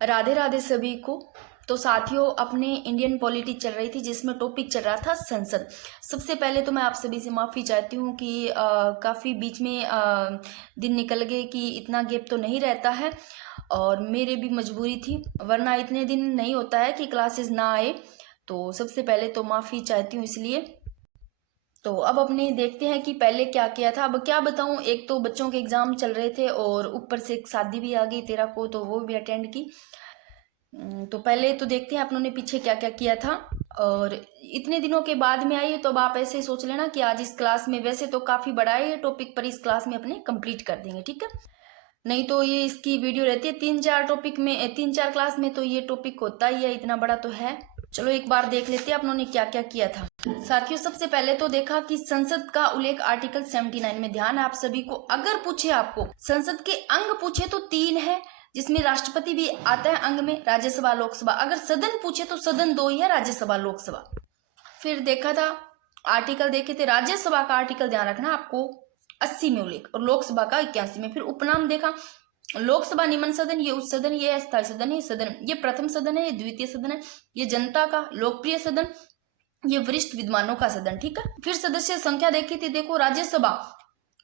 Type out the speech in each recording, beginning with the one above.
राधे राधे सभी को। तो साथियों, अपने इंडियन पॉलिटी चल रही थी जिसमें टॉपिक चल रहा था संसद। सबसे पहले तो मैं आप सभी से माफ़ी चाहती हूँ कि काफ़ी बीच में दिन निकल गए कि इतना गैप तो नहीं रहता है और मेरे भी मजबूरी थी, वरना इतने दिन नहीं होता है कि क्लासेस ना आए। तो सबसे पहले तो माफ़ी चाहती हूँ इसलिए। तो अब अपने देखते हैं कि पहले क्या किया था। अब क्या बताऊं, एक तो बच्चों के एग्जाम चल रहे थे और ऊपर से एक शादी भी आ गई 13 को, तो वो भी अटेंड की। तो पहले तो देखते हैं अपनों ने पीछे क्या क्या किया था। और इतने दिनों के बाद में आई है, तो अब आप ऐसे ही सोच लेना कि आज इस क्लास में, वैसे तो काफ़ी बड़ा है ये टॉपिक, पर इस क्लास में अपने कंप्लीट कर देंगे, ठीक है। नहीं तो ये इसकी वीडियो रहती है 3-4 टॉपिक में, 3-4 क्लास में, तो ये टॉपिक होता ही है, इतना बड़ा तो है। चलो एक बार देख लेते हैं अपनों ने क्या क्या किया था। साथियों, सबसे पहले तो देखा कि संसद का उल्लेख आर्टिकल 79 में। ध्यान है आप सभी को, अगर पूछे आपको संसद के अंग पूछे तो 3 है, जिसमें राष्ट्रपति भी आता है अंग में, राज्यसभा लोकसभा। अगर सदन पूछे तो सदन 2 ही है, राज्यसभा लोकसभा। फिर देखा था आर्टिकल देखे थे, राज्यसभा का आर्टिकल ध्यान रखना आपको 80 में उल्लेख और लोकसभा का 81 में। फिर उपनाम देखा, लोकसभा निम्न सदन, ये उच्च सदन, ये अस्थायी सदन, ये सदन, ये प्रथम सदन है, ये द्वितीय सदन है, ये जनता का लोकप्रिय सदन, ये वरिष्ठ विद्वानों का सदन, ठीक है। फिर सदस्य संख्या देखी थी, देखो राज्यसभा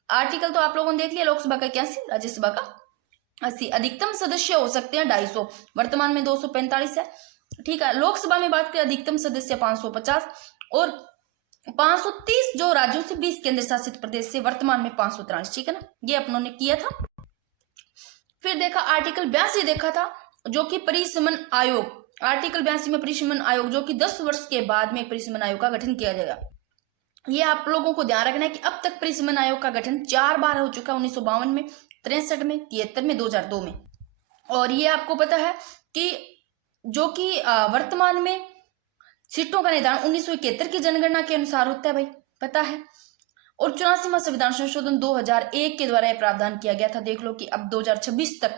आर्टिकल तो आप लोगों ने देख लिया, लोकसभा का 81, राज्यसभा का 80। अधिकतम सदस्य हो सकते हैं 250, वर्तमान में 245 है, ठीक है। लोकसभा में बात करें, अधिकतम सदस्य 550 और 530 जो राज्यों से 20 केंद्र शासित प्रदेश से, वर्तमान में 543, ठीक है ना। ये अपनों ने किया था। फिर देखा आर्टिकल 82 देखा था, जो कि परिसमन आयोग, आर्टिकल 82 में परिसमन आयोग, जो कि 10 वर्ष के बाद में परिसमन आयोग का गठन किया जाएगा। ये आप लोगों को ध्यान रखना है कि अब तक परिसमन आयोग का गठन 4 बार हो चुका, 1952 में, 63 में, 73 में, 2002 में। और ये आपको पता है कि जो कि वर्तमान में सीटों का निर्धारण 1971 की जनगणना के अनुसार होता है, भाई पता है। और 84वां संविधान संशोधन 2001 के द्वारा यह प्रावधान किया गया था। देख लो कि अब 2026 तक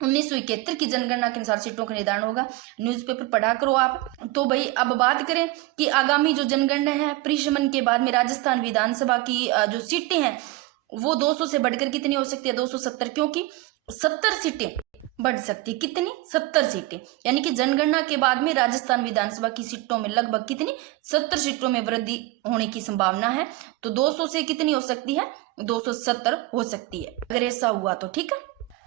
1971 की जनगणना के अनुसार सीटों का निर्धारण होगा। न्यूज़पेपर पढ़ा करो आप। तो भाई अब बात करें कि आगामी जो जनगणना है, परिसमन के बाद में राजस्थान विधानसभा की जो सीटें हैं वो 200 से बढ़कर कितनी हो सकती है, 270, क्योंकि 70 सीटें बढ़ सकती है। कितनी? 70 सीटें, यानी कि जनगणना के बाद में राजस्थान विधानसभा की सीटों में लगभग कितनी, 70 सीटों में वृद्धि होने की संभावना है। तो 200 से कितनी हो सकती है, 270 हो सकती है, अगर ऐसा हुआ तो, ठीक है।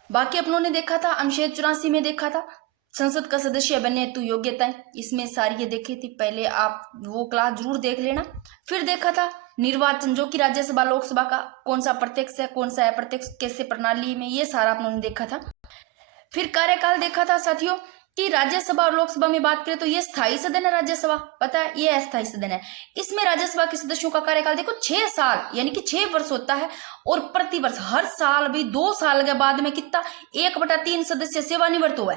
बाकी अपनों ने देखा था, अनुच्छेद 84 में देखा था संसद का सदस्य बनने हेतु योग्यताएं, इसमें सारी ये देखी थी, पहले आप वो क्लास जरूर देख लेना। फिर देखा था निर्वाचन, जो कि राज्यसभा लोकसभा का कौन सा प्रत्यक्ष है, कौन सा अप्रत्यक्ष, कैसे प्रणाली में, ये सारा अपनों ने देखा था। फिर कार्यकाल देखा था साथियों कि राज्यसभा और लोकसभा में बात करें तो ये स्थायी सदन है, राज्यसभा पता है, ये अस्थायी सदन है। इसमें राज्यसभा के सदस्यों का कार्यकाल देखो 6 साल, यानी कि 6 वर्ष होता है। और प्रति वर्ष हर साल भी 2 साल के बाद में कितना, 1/3 सदस्य सेवानिवृत्त हुआ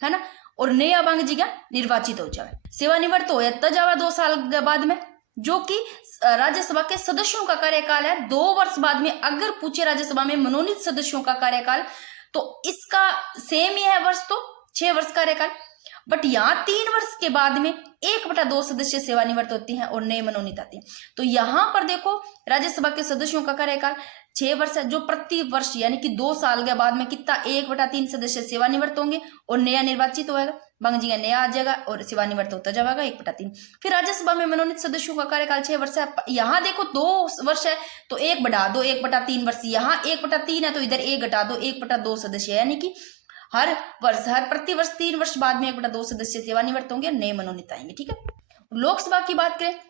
है ना। और नया बांग जी क्या निर्वाचित हो जाए, सेवानिवृत्त हो जावा 2 साल के बाद में। जो कि राज्यसभा के सदस्यों का कार्यकाल है 2 वर्ष बाद में। अगर पूछे राज्यसभा में मनोनीत सदस्यों का कार्यकाल, तो इसका सेम ही है वर्ष, तो 6 वर्ष कार्यकाल। बट यहाँ 3 वर्ष के बाद में 1/2 सदस्य सेवानिवृत्त होती हैं और नए मनोनीत आते हैं। तो यहाँ पर देखो राज्यसभा के सदस्यों का कार्यकाल 6 वर्ष है, जो प्रति वर्ष यानी कि 2 साल के बाद में कितना, 1/3 सदस्य सेवानिवृत्त होंगे और नया निर्वाचित होगा, बंग जी का नया आ जाएगा और सेवानिवृत्त होता जाएगा 1/3। फिर राज्यसभा में मनोनीत सदस्यों का कार्यकाल 6 वर्ष है। यहाँ देखो 2 वर्ष है तो 1 बढ़ा दो, 1/3 वर्ष, यहाँ 1/3 है तो इधर 1 घटा दो, 1/2 सदस्य, यानी कि हर वर्ष, हर प्रति वर्ष 3 वर्ष बाद में 1/2 सदस्य सेवानिवृत्त होंगे, नए मनोनीत आएंगे, ठीक है। लोकसभा की बात करें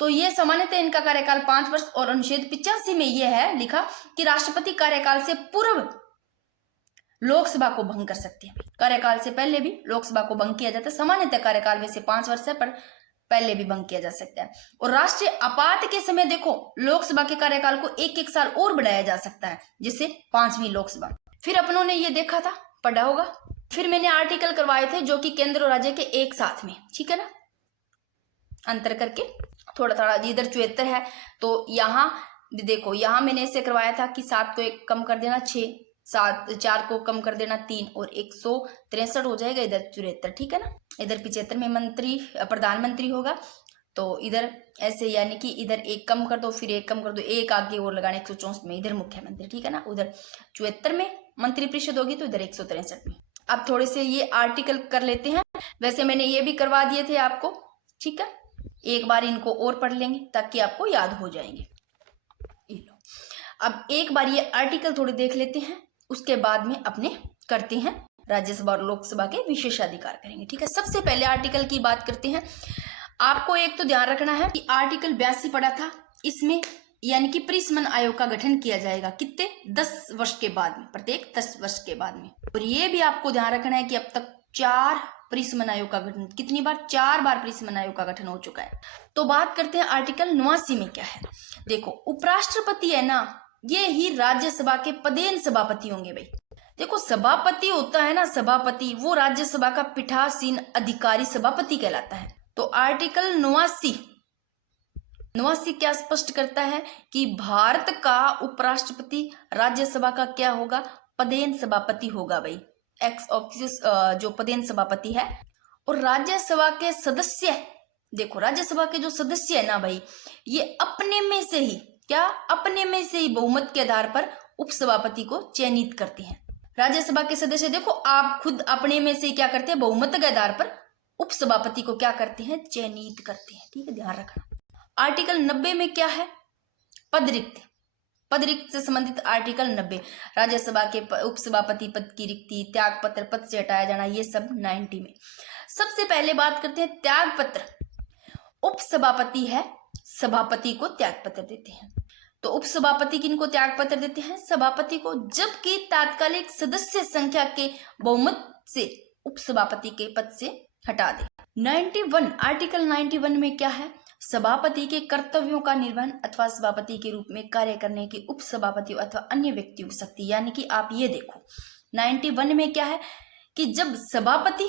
तो ये सामान्यतः इनका कार्यकाल 5 वर्ष। और अनुच्छेद 85 में यह है लिखा कि राष्ट्रपति कार्यकाल से पूर्व लोकसभा को भंग कर सकते हैं। कार्यकाल से पहले भी लोकसभा को भंग किया जाता है। सामान्यतः कार्यकाल वैसे 5 वर्ष है, पर पहले भी भंग किया जा सकता है। और राष्ट्रीय आपात के समय देखो लोकसभा के कार्यकाल को 1-1 साल और बढ़ाया जा सकता है, जिससे 5वीं लोकसभा। फिर अपनों ने ये देखा था, पढ़ा होगा। फिर मैंने आर्टिकल करवाए थे जो कि केंद्र और राज्य के एक साथ में, ठीक है ना, अंतर करके थोड़ा थोड़ा। इधर 74 है तो यहाँ देखो, यहाँ मैंने ऐसे करवाया था कि 7 को 1 कम कर देना 6, 4 को कम कर देना 3 और 163 हो जाएगा, इधर 74, ठीक है ना। इधर 75 में मंत्री प्रधानमंत्री होगा, तो इधर ऐसे, यानी कि इधर 1 कम कर दो, फिर 1 कम कर दो, 1 आगे और लगाना 164 में, इधर मुख्यमंत्री, ठीक है ना। उधर 74 में मंत्री परिषद होगी तो इधर 163 में। अब थोड़े से ये आर्टिकल कर लेते हैं, वैसे मैंने ये भी करवा दिए थे आपको, ठीक है। एक बार इनको और पढ़ लेंगे ताकि आपको याद हो जाएंगे। ये लो, अब एक बार ये आर्टिकल थोड़े देख लेते हैं, उसके बाद में अपने करते हैं राज्यसभा और लोकसभा के विशेषाधिकार करेंगे, ठीक है। सबसे पहले आर्टिकल की बात करते हैं। आपको एक तो ध्यान रखना है कि आर्टिकल 82 पढ़ा था, इसमें यानी कि परिसमन आयोग का गठन किया जाएगा कितने 10 वर्ष के बाद में, प्रत्येक 10 वर्ष के बाद में। और ये भी आपको ध्यान रखना है कि अब तक 4 परिसमन आयोग का गठन, कितनी बार, 4 बार परिसमन आयोग का गठन हो चुका है। तो बात करते हैं आर्टिकल 89 में क्या है। देखो, उपराष्ट्रपति है ना, ये ही राज्यसभा के पदेन सभापति होंगे भाई। देखो, सभापति होता है ना, सभापति, वो राज्यसभा का पीठासीन अधिकारी सभापति कहलाता है। तो आर्टिकल 89 क्या स्पष्ट करता है कि भारत का उपराष्ट्रपति राज्यसभा का क्या होगा, पदेन सभापति होगा भाई, एक्स ऑफिस जो पदेन सभापति है। और राज्यसभा के सदस्य, देखो राज्यसभा के जो सदस्य है ना भाई, ये अपने में से ही क्या, अपने में से ही बहुमत के आधार पर उपसभापति को चयनित करते हैं। राज्यसभा के सदस्य देखो, आप खुद अपने में से क्या करते हैं, बहुमत के आधार पर उपसभापति को क्या करते हैं, चयनित करते हैं, ठीक है, ध्यान रखना। आर्टिकल 90 में क्या है, पद रिक्त, पद रिक्त से संबंधित आर्टिकल 90, राज्यसभा के उपसभापति पद की रिक्ति, त्याग पत्र, पद से हटाया जाना, ये सब 90 में। सबसे पहले बात करते हैं त्याग पत्र। उपसभापति है, सभापति को त्याग पत्र देते हैं। तो उपसभापति किनको त्याग पत्र देते हैं, सभापति को, जबकि तात्कालिक सदस्य संख्या के बहुमत से उपसभापति के पद से हटा दे। 91, आर्टिकल 91 में क्या है, सभापति के कर्तव्यों का निर्वहन अथवा सभापति के रूप में कार्य करने की उपसभापति अथवा अन्य व्यक्तियों की शक्ति। यानी कि आप ये देखो 91 में क्या है कि जब सभापति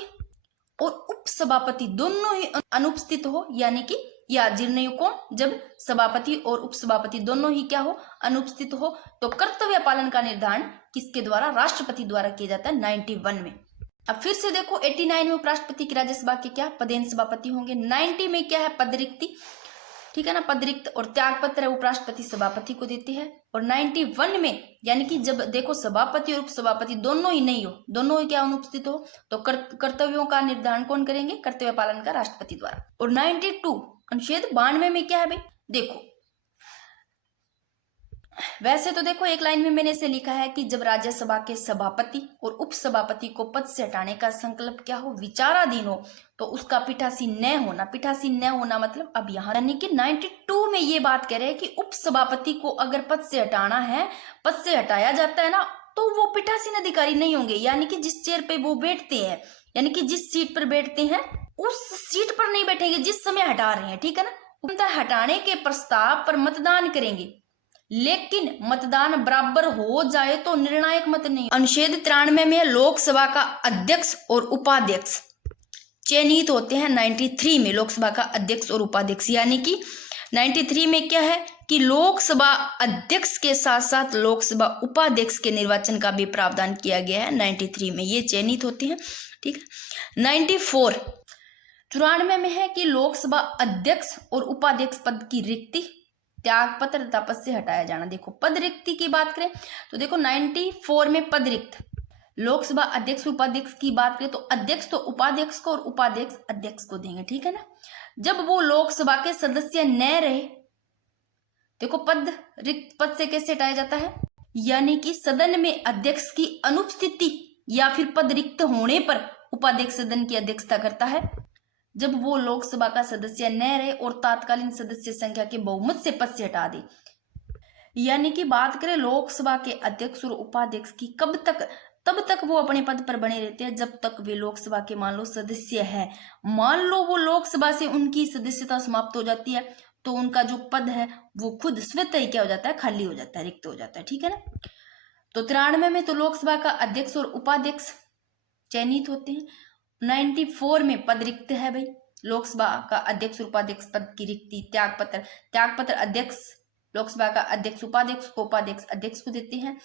और उपसभापति दोनों ही अनुपस्थित हो, यानी कि या निर्णय कौन, जब सभापति और उपसभापति दोनों ही क्या हो, अनुपस्थित हो, तो कर्तव्य पालन का निर्धारण किसके द्वारा, राष्ट्रपति द्वारा किया जाता है 91 में। अब फिर से देखो 89 में उपराष्ट्रपति की राज्यसभा के क्या, पदेन सभापति होंगे। 90 में क्या है, पद रिक्ति, ठीक है ना, पद रिक्त और त्याग पत्र उपराष्ट्रपति सभापति को देते हैं। और 91 में यानी कि जब देखो सभापति और उपसभापति दोनों ही नहीं हो, दोनों ही क्या अनुपस्थित हो, तो कर्तव्यों का निर्धारण कौन करेंगे, कर्तव्य पालन का राष्ट्रपति द्वारा। और 92 अनुच्छेद 92 में क्या है भाई, देखो वैसे तो देखो एक लाइन में मैंने इसे लिखा है कि जब राज्यसभा के सभापति और उपसभापति को पद से हटाने का संकल्प क्या हो, विचाराधीन हो, तो उसका पीठासीन न होना, पीठासीन न होना मतलब अब यहाँ यानी कि 92 में ये बात कह रहे हैं कि उपसभापति को अगर पद से हटाना है, पद से हटाया जाता है ना, तो वो पीठासीन अधिकारी नहीं होंगे, यानी कि जिस चेयर पे वो बैठते हैं, यानी कि जिस सीट पर बैठते हैं उस सीट पर नहीं बैठेंगे जिस समय हटा रहे हैं, ठीक है ना। हटाने के प्रस्ताव पर मतदान करेंगे, लेकिन मतदान बराबर हो जाए तो निर्णायक मत नहीं। अनुच्छेद 93 में लोकसभा का अध्यक्ष और उपाध्यक्ष चयनित होते हैं 93 में, लोकसभा का अध्यक्ष और उपाध्यक्ष, यानी कि 93 में क्या है कि लोकसभा अध्यक्ष के साथ साथ लोकसभा उपाध्यक्ष के निर्वाचन का भी प्रावधान किया गया है 93 में, ये चयनित होते हैं, ठीक है। 94 में है कि लोकसभा अध्यक्ष और उपाध्यक्ष पद की रिक्ति, त्याग पत्र तथा पद से हटाया जाना। देखो पद रिक्ति की बात करें तो देखो 94 में पद रिक्त, लोकसभा अध्यक्ष उपाध्यक्ष की बात करें तो अध्यक्ष तो उपाध्यक्ष को और उपाध्यक्ष अध्यक्ष को देंगे, ठीक है ना। जब वो लोकसभा के सदस्य न रहे, देखो पद रिक्त पद से कैसे हटाया जाता है, यानी कि सदन में अध्यक्ष की अनुपस्थिति या फिर पद रिक्त होने पर उपाध्यक्ष सदन की अध्यक्षता करता है। जब वो लोकसभा का सदस्य न रहे और तात्कालीन सदस्य संख्या के बहुमत से पद से हटा दे, यानी कि बात करें लोकसभा के अध्यक्ष और उपाध्यक्ष की, कब तक, तब तक वो अपने पद पर बने रहते हैं जब तक वे लोकसभा के मान लो सदस्य है। मान लो वो लोकसभा से उनकी सदस्यता समाप्त हो जाती है तो उनका जो पद है वो खुद स्वतः ही क्या हो जाता है, खाली हो जाता है, रिक्त हो जाता है, ठीक है ना। तो 93 में तो लोकसभा का अध्यक्ष और उपाध्यक्ष चयनित होते हैं। 94 में पद रिक्त है भाई, लोकसभा का अध्यक्ष और उपाध्यक्ष पद की रिक्ति, त्याग पत्र अध्यक्ष, लोकसभा का अध्यक्ष उपाध्यक्ष को, उपाध्यक्ष अध्यक्ष को देते हैं।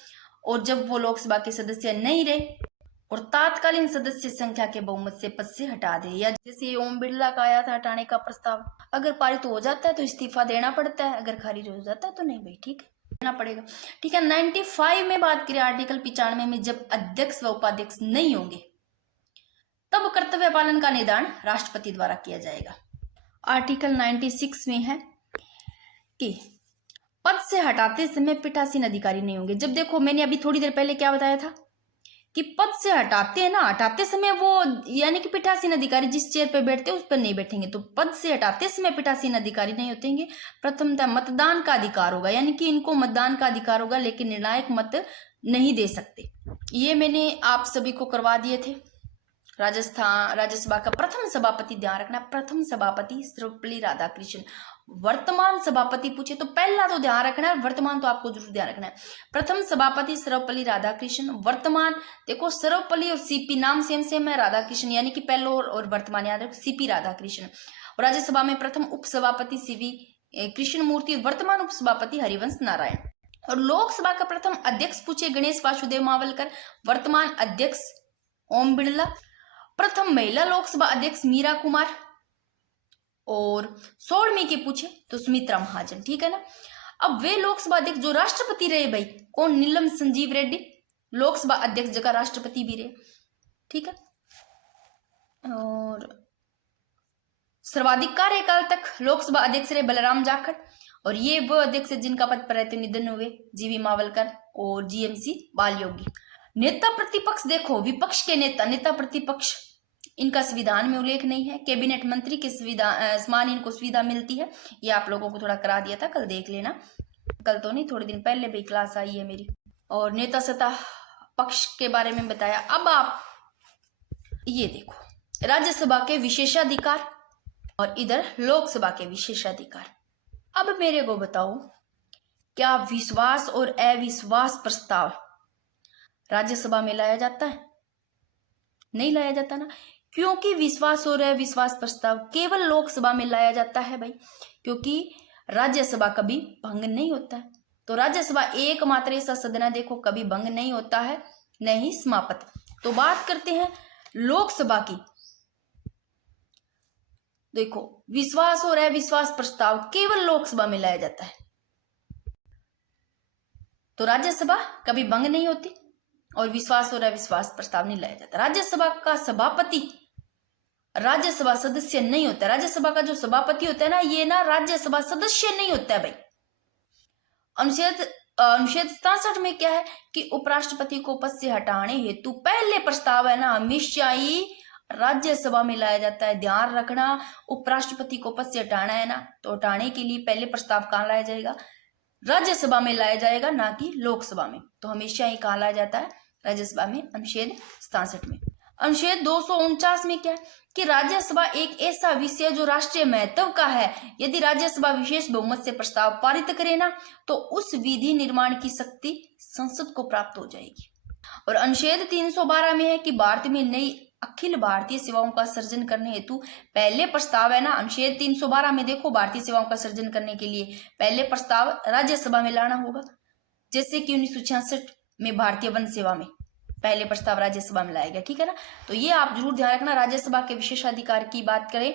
और जब वो लोकसभा के सदस्य नहीं रहे और तात्कालीन सदस्य संख्या के बहुमत से पद से हटा दे, या जैसे ओम बिरला का आया था हटाने का प्रस्ताव, अगर पारित हो जाता है तो इस्तीफा देना पड़ता है, अगर खारिज हो जाता है तो नहीं भाई, ठीक है, देना पड़ेगा, ठीक है। 95 में बात करें आर्टिकल 95 में, जब अध्यक्ष व उपाध्यक्ष नहीं होंगे, कर्तव्य पालन का निर्धारण राष्ट्रपति द्वारा किया जाएगा। आर्टिकल 96 में है कि पद से हटाते समय पीठासीन अधिकारी नहीं होंगे। जब देखो मैंने अभी थोड़ी देर पहले क्या बताया था कि पद से हटाते हैं ना, हटाते समय वो यानी कि पीठासीन अधिकारी जिस चेयर पे बैठते हैं उस पर नहीं बैठेंगे, तो पद से हटाते समय पीठासीन अधिकारी नहीं होतेंगे। प्रथमतः मतदान का अधिकार होगा, यानी कि इनको मतदान का अधिकार होगा, लेकिन निर्णायक मत नहीं दे सकते। ये मैंने आप सभी को करवा दिए थे। राजस्थान राज्यसभा का प्रथम सभापति ध्यान रखना, प्रथम सभापति सर्वपल्ली राधाकृष्णन। वर्तमान सभापति पूछे तो पहला तो ध्यान रखना है, वर्तमान तो आपको जरूर ध्यान रखना है। प्रथम सभापति सर्वपल्ली राधाकृष्णन, वर्तमान देखो सर्वपल्ली और सीपी नाम सेम सेम है, राधाकृष्णन यानी कि पहलो और वर्तमान याद रखो सीपी राधाकृष्णन। राज्यसभा में प्रथम उपसभापति सीवी कृष्णमूर्ति, वर्तमान उपसभापति हरिवंश नारायण। और लोकसभा का प्रथम अध्यक्ष पूछे गणेश वासुदेव मावलकर, वर्तमान अध्यक्ष ओम बिड़ला। प्रथम महिला लोकसभा अध्यक्ष मीरा कुमार, और 16वीं के पूछे तो सुमित्रा महाजन, ठीक है ना। अब वे लोकसभा अध्यक्ष जो राष्ट्रपति रहे भाई, कौन? नीलम संजीव रेड्डी, लोकसभा अध्यक्ष जगह राष्ट्रपति भी रहे, ठीक है। और सर्वाधिक कार्यकाल तक लोकसभा अध्यक्ष रहे बलराम जाखड़, और ये वो अध्यक्ष जिनका पद पर रहते निधन हुए, जीवी मावलकर और जीएमसी बालयोगी। नेता प्रतिपक्ष देखो, विपक्ष के नेता, नेता प्रतिपक्ष इनका संविधान में उल्लेख नहीं है। कैबिनेट मंत्री के समान इनको सुविधा मिलती है, ये आप लोगों को थोड़ा करा दिया था, कल देख लेना, कल तो नहीं थोड़े दिन पहले भी क्लास आई है मेरी। और नेता सत्ता पक्ष के बारे में बताया। अब आप ये देखो, राज्यसभा के विशेषाधिकार और इधर लोकसभा के विशेषाधिकार। अब मेरे को बताओ, क्या विश्वास और अविश्वास प्रस्ताव राज्यसभा में लाया जाता है? नहीं लाया जाता ना, क्योंकि विश्वास और अविश्वास प्रस्ताव केवल लोकसभा में लाया जाता है भाई, क्योंकि राज्यसभा कभी भंग नहीं होता है। तो राज्यसभा एकमात्र ऐसा सदन है देखो, कभी भंग नहीं होता है, नहीं समाप्त। तो बात करते हैं लोकसभा की। देखो, विश्वास और अविश्वास प्रस्ताव केवल लोकसभा में लाया जाता है, तो राज्यसभा कभी भंग नहीं होती और विश्वास और अविश्वास प्रस्ताव नहीं लाया जाता। राज्यसभा का सभापति राज्यसभा सदस्य नहीं होता। राज्यसभा का जो सभापति होता है ना, ये ना राज्यसभा सदस्य नहीं होता है भाई। अनुच्छेद 67 में क्या है कि उपराष्ट्रपति को पद से हटाने हेतु पहले प्रस्ताव है ना हमेशा ही राज्यसभा में लाया जाता है। ध्यान रखना, उपराष्ट्रपति को पद से हटाना है ना, तो हटाने के लिए पहले प्रस्ताव कहाँ लाया जाएगा? राज्यसभा में लाया जाएगा, ना कि लोकसभा में। तो हमेशा ही कहाँ लाया जाता है? राज्यसभा में। अनुच्छेद 67 में। अनुच्छेद 249 में क्या है कि राज्यसभा एक ऐसा विषय जो राष्ट्रीय महत्व का है, यदि राज्यसभा विशेष बहुमत से प्रस्ताव पारित करे ना, तो उस विधि निर्माण की शक्ति संसद को प्राप्त हो जाएगी। और अनुच्छेद 312 में है कि भारत में नई अखिल भारतीय सेवाओं का सृजन करने हेतु पहले प्रस्ताव है ना, अनुच्छेद 312 में देखो, भारतीय सेवाओं का सृजन करने के लिए पहले प्रस्ताव राज्यसभा में लाना होगा। जैसे कि 1966 में भारतीय वन सेवा में पहले प्रस्ताव राज्यसभा में लाया गया, ठीक है ना। तो ये आप जरूर ध्यान रखना। राज्यसभा के विशेषाधिकार की बात करें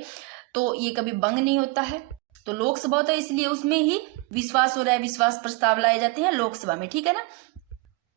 तो ये कभी भंग नहीं होता है। तो लोकसभा होता है, इसलिए उसमें ही विश्वास और अविश्वास प्रस्ताव लाए जाते हैं लोकसभा में, ठीक है ना।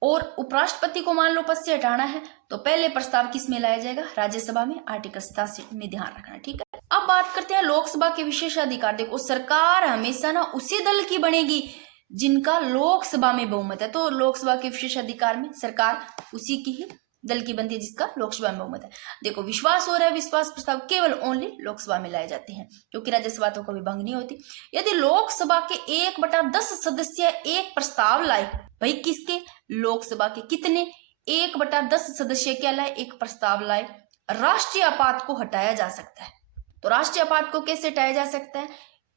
और उपराष्ट्रपति को मान लो पद से हटाना है, तो पहले प्रस्ताव किस में लाया जाएगा? राज्यसभा में। आर्टिकल 87 में ध्यान रखना, ठीक है। अब बात करते हैं लोकसभा के विशेषाधिकार। देखो, सरकार हमेशा ना उसी दल की बनेगी जिनका लोकसभा में बहुमत है। तो लोकसभा के विशेषाधिकार में सरकार उसी की ही दल की बनती है जिसका लोकसभा में बहुमत है। देखो, विश्वास और अविश्वास प्रस्ताव केवल ओनली लोकसभा में लाए जाते हैं, क्योंकि राज्यसभा तो कभी भंग नहीं होती। यदि लोकसभा के 1/10 सदस्य एक प्रस्ताव लाए, भाई किसके? लोकसभा के। कितने? 1/10 सदस्य क्या लाए? एक प्रस्ताव लाए। राष्ट्रीय आपात को हटाया जा सकता है। तो राष्ट्रीय आपात को कैसे हटाया जा सकता है?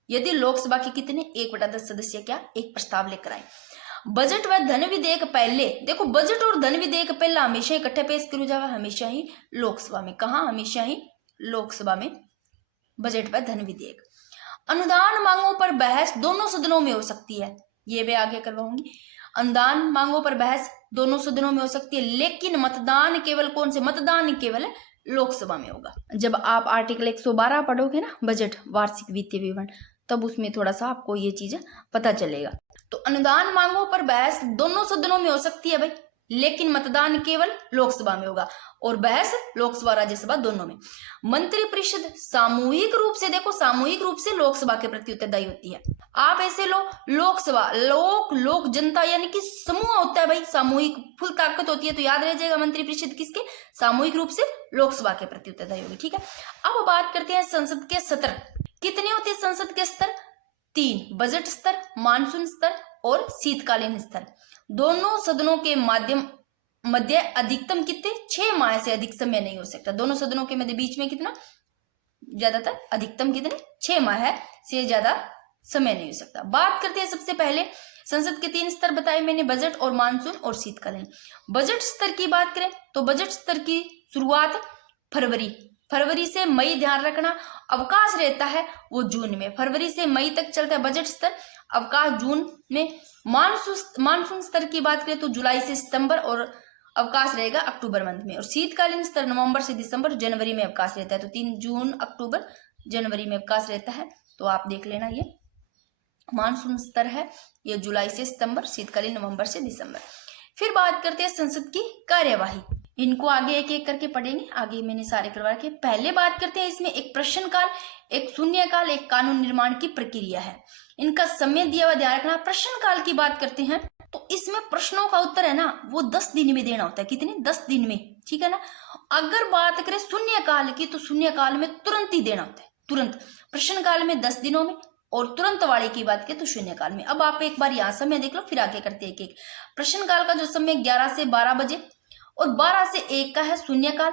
यदि लोकसभा के कितने? 1/10 सदस्य क्या? एक प्रस्ताव लेकर आए। बजट व धन विधेयक पहले, देखो बजट और धन विधेयक पहला हमेशा इकट्ठे पेश करो जावा, हमेशा ही लोकसभा में। कहा? हमेशा ही लोकसभा में बजट व धन विधेयक। अनुदान मांगों पर बहस दोनों सदनों में हो सकती है, ये मैं आगे करवाऊंगी। अनुदान मांगों पर बहस दोनों सदनों में हो सकती है, लेकिन मतदान केवल कौन से? मतदान केवल लोकसभा में होगा। जब आप आर्टिकल 112 पढ़ोगे ना, बजट वार्षिक वित्तीय विवरण, तब उसमें थोड़ा सा आपको ये चीज पता चलेगा। तो अनुदान मांगों पर बहस दोनों सदनों में हो सकती है भाई, लेकिन मतदान केवल लोकसभा में होगा। और बहस लोकसभा राज्यसभा दोनों में। मंत्रिपरिषद सामूहिक रूप से, देखो सामूहिक रूप से लोकसभा के प्रति उत्तरदायी होती है। आप ऐसे लो, लोकसभा लोक जनता यानी कि समूह होता है भाई, सामूहिक फुल ताकत होती है, तो याद रह जाएगा मंत्रिपरिषद किसके, सामूहिक रूप से लोकसभा के प्रति उत्तरदायी होगी। ठीक है, अब बात करते हैं संसद के सत्र। कितने होते हैं संसद के स्तर? 3, बजट स्तर, मानसून स्तर और शीतकालीन स्तर। दोनों सदनों के मध्य अधिकतम कितने, 6 माह से अधिक समय नहीं हो सकता। दोनों सदनों के मध्य बीच में कितना, ज्यादातर अधिकतम कितने, 6 माह से ज्यादा समय नहीं हो सकता। बात करते हैं सबसे पहले संसद के 3 स्तर बताए मैंने, बजट और मानसून और शीतकालीन। बजट स्तर की बात करें तो बजट स्तर की शुरुआत फरवरी से मई, ध्यान रखना अवकाश रहता है वो जून में, फरवरी से मई तक चलता है बजट स्तर, अवकाश जून में। मानसून स्तर की बात करें तो जुलाई से सितंबर और अवकाश रहेगा अक्टूबर मंथ में, और शीतकालीन स्तर नवंबर से दिसंबर, जनवरी में अवकाश रहता है। तो 3 जून, अक्टूबर, जनवरी में अवकाश रहता है, तो आप देख लेना। ये मानसून स्तर है, ये जुलाई से सितंबर, शीतकालीन नवंबर से दिसंबर। फिर बात करते हैं संसद की कार्यवाही, इनको आगे एक एक करके पढ़ेंगे, आगे मैंने सारे करवा के। पहले बात करते हैं इसमें एक प्रश्नकाल, एक शून्यकाल, एक कानून निर्माण की प्रक्रिया है, इनका समय दिया हुआ ध्यान रखना। प्रश्नकाल की बात करते हैं तो इसमें प्रश्नों का उत्तर है ना वो 10 दिन में देना होता है। कितने, 10 दिन में, ठीक है ना। अगर बात करें शून्यकाल की तो शून्यकाल में तुरंत ही देना होता है, तुरंत। प्रश्नकाल में 10 दिनों में, और तुरंत वाले की बात करें तो शून्यकाल में। अब आप एक बार यहाँ समय देख लो, फिर आगे करते हैं एक एक। प्रश्नकाल का जो समय 11 से 12 बजे और 12 से 1 का है शून्यकाल,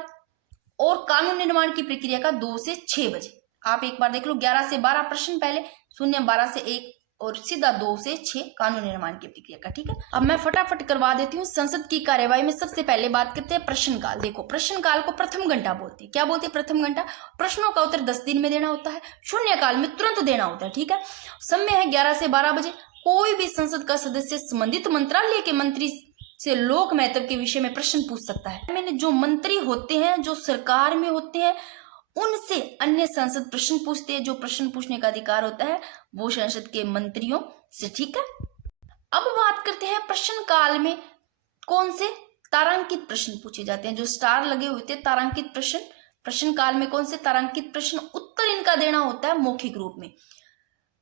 और कानून निर्माण की प्रक्रिया का 2 से 6 बजे। आप एक बार देख लो, 11 से 12 प्रश्न पहले, शून्य 12 से 1 और सीधा 2 से 6 कानून निर्माण की प्रक्रिया का। ठीक है, अब मैं फटाफट करवा देती हूँ। संसद की कार्यवाही में सबसे पहले बात करते हैं प्रश्नकाल। देखो प्रश्नकाल को प्रथम घंटा बोलते हैं। क्या बोलते हैं, प्रथम घंटा। प्रश्नों का उत्तर 10 दिन में देना होता है, शून्यकाल में तुरंत देना होता है। ठीक है, समय है 11 से 12 बजे। कोई भी संसद का सदस्य संबंधित मंत्रालय के मंत्री से लोक महत्व के विषय में प्रश्न पूछ सकता है। मैंने जो मंत्री होते हैं, जो सरकार में होते हैं, उनसे अन्य सांसद प्रश्न पूछते हैं। जो प्रश्न पूछने का अधिकार होता है वो संसद के मंत्रियों से। ठीक है, अब बात करते हैं प्रश्न काल में कौन से तारांकित प्रश्न पूछे जाते हैं, जो स्टार लगे हुए थे, तारांकित प्रश्न। प्रश्न काल में कौन से तारांकित प्रश्न, उत्तर इनका देना होता है मौखिक रूप में।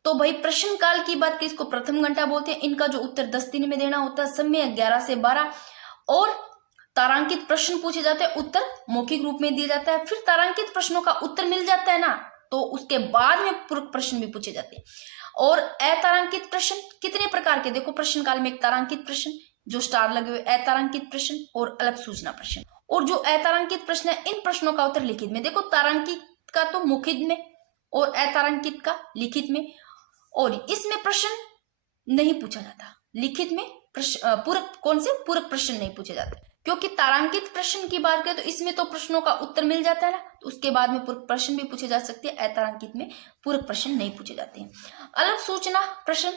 तो भाई प्रश्न काल की बात की, इसको प्रथम घंटा बोलते हैं। इनका जो उत्तर 10 दिन में देना होता है, समय 11 से 12, और तारांकित प्रश्न पूछे जाते हैं, उत्तर मौखिक रूप में दिया जाता है। फिर तारांकित प्रश्नों का उत्तर मिल जाता है ना, तो उसके बाद में पूरक प्रश्न भी पूछे जाते हैं। और अतारांकित प्रश्न कितने प्रकार के, देखो प्रश्न काल में एक तारांकित प्रश्न जो स्टार लगे हुए, अतारांकित प्रश्न और अल्प सूचना प्रश्न। और जो अतारांकित प्रश्न है, इन प्रश्नों का उत्तर लिखित में। देखो तारांकित का तो मौखिक में और अतारांकित का लिखित में, और इसमें प्रश्न नहीं पूछा जाता लिखित में। पूरक, कौन से पूरक प्रश्न नहीं पूछे जाते, क्योंकि तारांकित प्रश्न की बात करें तो इसमें तो प्रश्नों का उत्तर मिल जाता है ना, तो उसके बाद में पूरक प्रश्न भी पूछे जा सकते हैं। अतारांकित में पूरक प्रश्न नहीं पूछे जाते हैं। अल्प सूचना प्रश्न,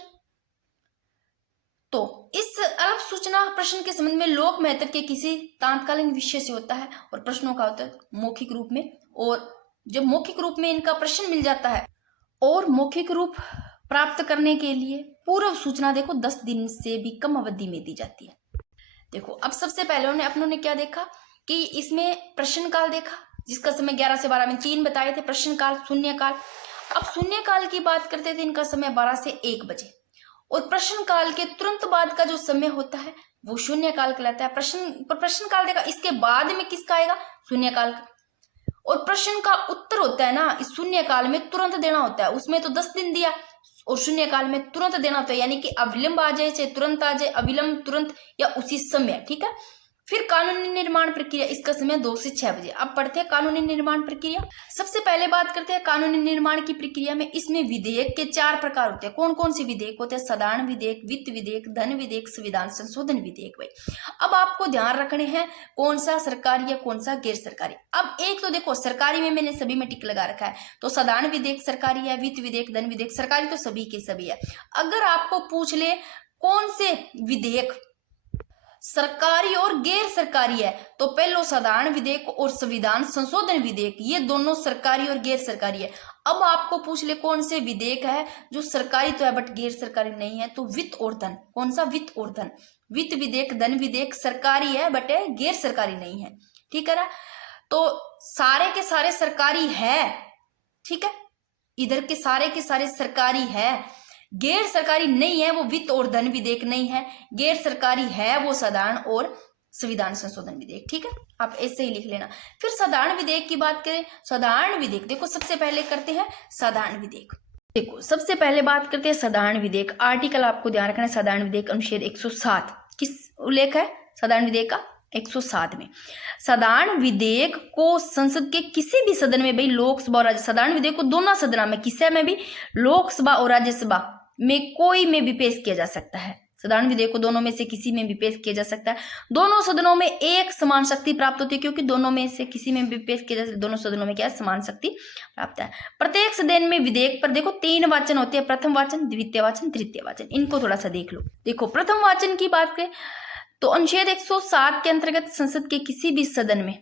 तो इस अल्प सूचना प्रश्न के संबंध में लोक महत्व के किसी तात्कालीन विषय से होता है, और प्रश्नों का उत्तर मौखिक रूप में। और जब मौखिक रूप में इनका प्रश्न मिल जाता है, और मौखिक रूप प्राप्त करने के लिए पूर्व सूचना देखो 10 दिन से भी कम अवधि में दी जाती है। देखो अब सबसे पहले अपनों ने क्या देखा कि इसमें प्रश्नकाल देखा, जिसका समय 11 से 12 में 3 बताए थे, प्रश्नकाल, शून्यकाल। अब शून्यकाल की बात करते थे, इनका समय 12 से 1 बजे, और प्रश्नकाल के तुरंत बाद का जो समय होता है वो शून्यकाल कहलाता है। प्रश्नकाल देखा, इसके बाद में किसका आएगा, शून्यकाल का। और प्रश्न का उत्तर होता है ना, इस शून्यकाल में तुरंत देना होता है। उसमें तो 10 दिन दिया, और शून्यकाल में तुरंत देना होता है, यानी कि अविलंब आ जाए चाहे तुरंत आ जाए, अविलंब, तुरंत या उसी समय। ठीक है, फिर कानूनी निर्माण प्रक्रिया, इसका समय 2 से 6 बजे। अब पढ़ते हैं कानूनी निर्माण प्रक्रिया। सबसे पहले बात करते हैं कानूनी निर्माण की प्रक्रिया में। इसमें विधेयक के 4 प्रकार होते हैं। कौन कौन से विधेयक होते हैं, साधारण विधेयक, वित्त विधेयक, धन विधेयक, संविधान संशोधन विधेयक। भाई अब आपको ध्यान रखने हैं कौन सा सरकारी या कौन सा गैर सरकारी। अब एक तो देखो सरकारी में मैंने सभी में टिक लगा रखा है, तो साधारण विधेयक सरकारी है, वित्त विधेयक, धन विधेयक सरकारी, तो सभी के सभी है। अगर आपको पूछ ले कौन से विधेयक सरकारी और गैर सरकारी है, तो पहलो साधारण विधेयक और संविधान संशोधन विधेयक, ये दोनों सरकारी और गैर सरकारी है। अब आपको पूछ ले कौन से विधेयक है जो सरकारी तो है बट गैर सरकारी नहीं है, तो वित्त और धन। कौन सा, वित्त और धन। वित्त विधेयक, धन विधेयक सरकारी है बट गैर सरकारी नहीं है। ठीक है ना। तो सारे के सारे सरकारी है, ठीक है, इधर के सारे सरकारी है, गैर सरकारी नहीं है वो वित्त और धन विधेयक नहीं है, गैर सरकारी है वो साधारण और संविधान संशोधन विधेयक, ठीक है, आप ऐसे ही लिख लेना। फिर साधारण विधेयक की बात करें, साधारण विधेयक देखो सबसे पहले करते हैं साधारण विधेयक। देखो सबसे पहले बात करते हैं साधारण विधेयक। आर्टिकल आपको ध्यान रखना है, साधारण विधेयक अनुच्छेद 107 किस उल्लेख है, साधारण विधेयक का 107 में। साधारण विधेयक को संसद के किसी भी सदन में, भाई लोकसभा और राज्य, साधारण विधेयक को दोनों सदनों में, किसी में भी, लोकसभा और राज्यसभा में कोई में भी पेश किया जा सकता है। साधारण विधेयक को दोनों में से किसी में भी पेश किया जा सकता है। दोनों सदनों में एक समान शक्ति प्राप्त होती है, क्योंकि दोनों में से किसी में भी पेश किया जा सकता है, दोनों सदनों में क्या समान शक्ति प्राप्त है। प्रत्येक सदन में विधेयक पर देखो 3 वाचन होते हैं, प्रथम वाचन, द्वितीय वाचन, तृतीय वाचन। इनको थोड़ा सा देख लो। देखो प्रथम वाचन की बात करें तो अनुच्छेद 107 के अंतर्गत संसद के किसी भी सदन में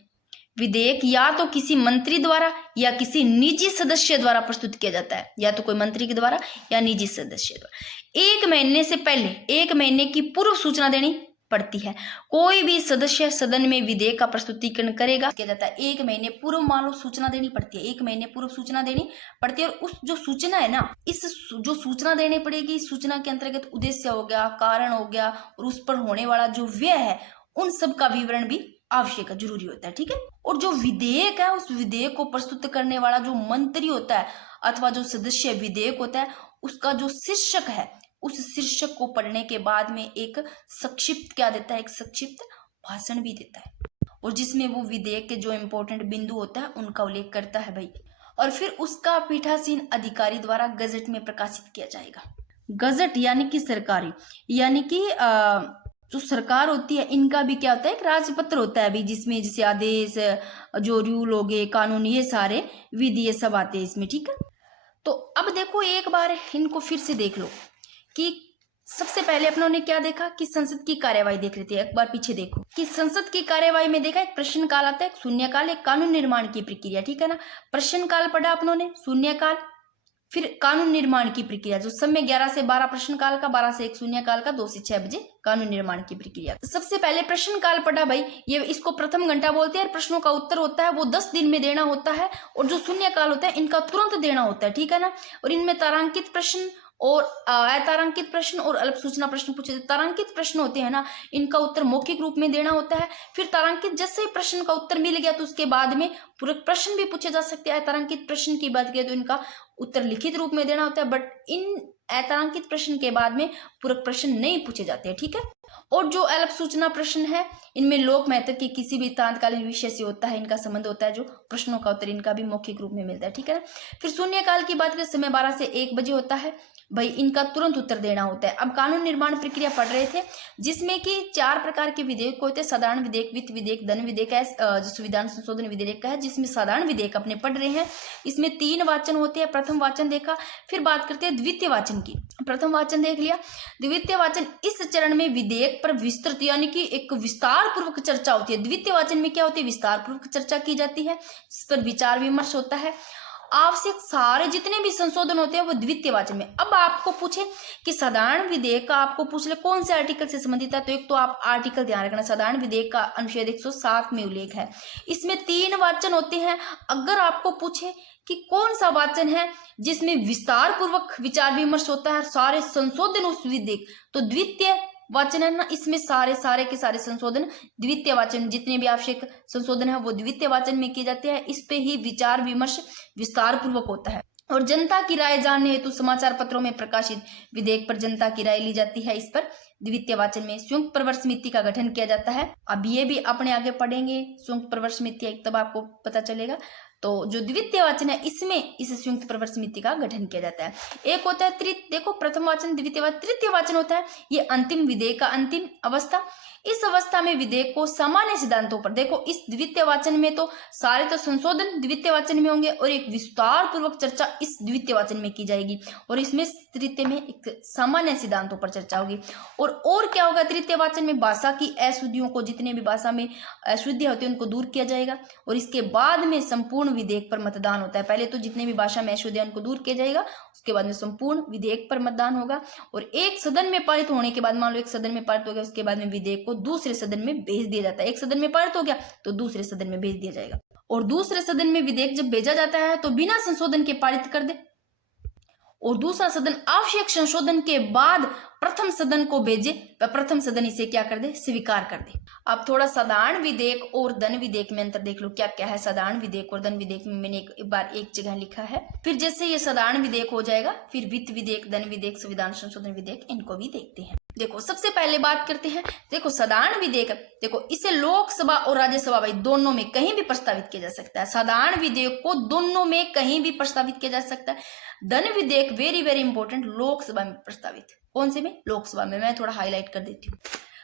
विधेयक या तो किसी मंत्री द्वारा या किसी निजी सदस्य द्वारा प्रस्तुत किया जाता है, या तो कोई मंत्री के द्वारा या निजी सदस्य द्वारा। 1 महीने से पहले, 1 महीने की पूर्व सूचना देनी पड़ती है। कोई भी सदस्य सदन में विधेयक का प्रस्तुतिकरण करेगा, किया जाता है 1 महीने पूर्व मान लो सूचना देनी पड़ती है, 1 महीने पूर्व सूचना देनी पड़ती है। और उस जो सूचना है ना, इस जो सूचना देनी पड़ेगी, सूचना के अंतर्गत उद्देश्य हो गया, कारण हो गया, और उस पर होने वाला जो व्यय है, उन सब का विवरण भी आवश्यक है, जरूरी होता है, ठीक है। और जो विधेयक है, उस विधेयक को प्रस्तुत करने वाला जो मंत्री होता है अथवा जो सदस्य विधेयक होता है, उसका जो शीर्षक है, उस शीर्षक को पढ़ने के बाद में एक संक्षिप्त क्या देता है, एक संक्षिप्त भाषण भी देता है, और जिसमें वो विधेयक के जो इंपॉर्टेंट बिंदु होता है उनका उल्लेख करता है भाई। और फिर उसका पीठासीन अधिकारी द्वारा गजट में प्रकाशित किया जाएगा। गजट यानी कि सरकारी, यानी कि जो सरकार होती है, इनका भी क्या होता है, एक राजपत्र होता है अभी, जिसमें जैसे आदेश, जो रूल हो गए, कानून, ये सारे विधि ये सब आते हैं इसमें, ठीक है। तो अब देखो एक बार इनको फिर से देख लो कि सबसे पहले अपनों ने क्या देखा कि संसद की कार्यवाही देख रहे थे। एक बार पीछे देखो कि संसद की कार्यवाही में देखा एक प्रश्न काल आता है, एक शून्य काल, एक कानून निर्माण की प्रक्रिया, ठीक है ना। प्रश्न काल पढ़ा अपनों ने, शून्य काल, फिर कानून निर्माण की प्रक्रिया, जो समय 11 से 12 प्रश्न काल का, 12 से 1 शून्य काल का, 2 से 6 बजे कानून निर्माण की प्रक्रिया। सबसे पहले प्रश्न काल पढ़ा भाई, ये इसको प्रथम घंटा बोलते हैं। प्रश्नों का उत्तर होता है वो 10 दिन में देना होता है, और जो शून्य काल होता है इनका तुरंत देना होता है, ठीक है ना। और इनमें तारांकित प्रश्न और अतारांकित प्रश्न और अल्प सूचना प्रश्न पूछे जाते। तारांकित प्रश्न होते हैं ना, इनका उत्तर मौखिक रूप में देना होता है। फिर तारांकित जैसे ही प्रश्न का उत्तर मिल गया तो उसके बाद में पूरक प्रश्न भी पूछे जा सकते हैं। अतारांकित प्रश्न की बात करें तो इनका उत्तर लिखित रूप में देना होता है, बट इन अतारांकित प्रश्न के बाद में पूरक प्रश्न नहीं पूछे जाते हैं, ठीक है। और जो अल्प सूचना प्रश्न है, इनमें लोक महत्व के किसी भी तात्कालीन विषय से होता है, इनका संबंध होता है, जो प्रश्नों का उत्तर इनका भी मौखिक रूप में मिलता है, ठीक है। फिर शून्य काल की बात करें, समय 12 से 1 बजे होता है भाई, इनका तुरंत उत्तर देना होता है। अब कानून निर्माण प्रक्रिया पढ़ रहे थे, जिसमें कि 4 प्रकार के विधेयक होते हैं, साधारण विधेयक, वित्त विधेयक, धन विधेयक है, जो संविधान संशोधन विधेयक का है, जिसमें साधारण विधेयक अपने पढ़ रहे हैं। इसमें 3 वाचन होते हैं, प्रथम वाचन देखा। फिर बात करते हैं द्वितीय वाचन की। प्रथम वाचन देख लिया, द्वितीय वाचन इस चरण में विधेयक पर विस्तृत यानी कि एक विस्तार पूर्वक चर्चा होती है। द्वितीय वाचन में क्या होती है, विस्तार पूर्वक चर्चा की जाती है, इस पर विचार विमर्श होता है। आवश्यक सारे जितने भी संशोधन होते हैं वो द्वितीय वाचन में। अब आपको पूछे कि साधारण विधेयक का, आपको पूछ ले कौन से आर्टिकल से संबंधित है, तो एक तो आप आर्टिकल ध्यान रखना, साधारण विधेयक का अनुच्छेद 107 में उल्लेख है। इसमें 3 वाचन होते हैं। अगर आपको पूछे कि कौन सा वाचन है जिसमें विस्तार पूर्वक विचार विमर्श होता है, सारे संशोधन उस विधेयक, तो द्वितीय वाचन है ना, इसमें सारे के सारे संशोधन द्वितीय वाचन, जितने भी आवश्यक संशोधन है वो द्वितीय वाचन में किए जाते हैं। इस पे ही विचार विमर्श विस्तार पूर्वक होता है। और जनता की राय जानने हेतु समाचार पत्रों में प्रकाशित विधेयक पर जनता की राय ली जाती है। इस पर द्वितीय वाचन में संयुक्त प्रवर समिति का गठन किया जाता है। अब ये भी अपने आगे पढ़ेंगे, संयुक्त प्रवर समिति तब आपको पता चलेगा। तो जो द्वितीय वाचन है, इसमें इस संयुक्त प्रवर समिति का गठन किया जाता है। एक होता है देखो प्रथम वाचन, द्वितीय वाचन, तृतीय वाचन होता है ये अंतिम विधेयक का अंतिम अवस्था। इस अवस्था में विधेयक को सामान्य सिद्धांतों पर, देखो इस द्वितीय वाचन में तो सारे तो संशोधन द्वितीय वाचन में होंगे और एक विस्तार पूर्वक चर्चा इस द्वितीय वाचन में की जाएगी, और इसमें तृतीय में एक सामान्य सिद्धांतों पर चर्चा होगी। और और क्या होगा, तृतीय वाचन में भाषा की अशुद्धियों को, जितने भी भाषा में अशुद्धियां होती है उनको दूर किया जाएगा। और इसके बाद में संपूर्ण विधेयक पर मतदान होता है। पहले तो जितने भी भाषा में अशुद्धियां उनको दूर किया जाएगा, उसके बाद में संपूर्ण विधेयक पर मतदान होगा। और एक सदन में पारित होने के बाद, मान लो एक सदन में पारित हो गया, उसके बाद में विधेयक को दूसरे सदन में भेज दिया जाता है। एक सदन में पारित हो गया तो दूसरे सदन में भेज दिया जाएगा। और दूसरे सदन में विधेयक जब भेजा जाता है तो बिना संशोधन के पारित कर दे, और दूसरा सदन आवश्यक संशोधन के बाद प्रथम सदन को भेजे, प्रथम सदन इसे क्या कर दे, स्वीकार कर दे। अब थोड़ा साधारण विधेयक और धन विधेयक में अंतर देख लो, क्या क्या है साधारण विधेयक और धन विधेयक में। मैंने एक बार एक जगह लिखा है। फिर जैसे ये साधारण विधेयक हो जाएगा, फिर वित्त विधेयक, धन विधेयक, संविधान संशोधन विधेयक, इनको भी देखते हैं। देखो सबसे पहले बात करते हैं, देखो साधारण विधेयक, देखो इसे लोकसभा और राज्यसभा भाई दोनों में कहीं भी प्रस्तावित किया जा सकता है। साधारण विधेयक को दोनों में कहीं भी प्रस्तावित किया जा सकता है। धन विधेयक वेरी वेरी इंपॉर्टेंट, लोकसभा में प्रस्तावित। कौन से में? लोकसभा में। मैं थोड़ा हाईलाइट कर देती हूँ।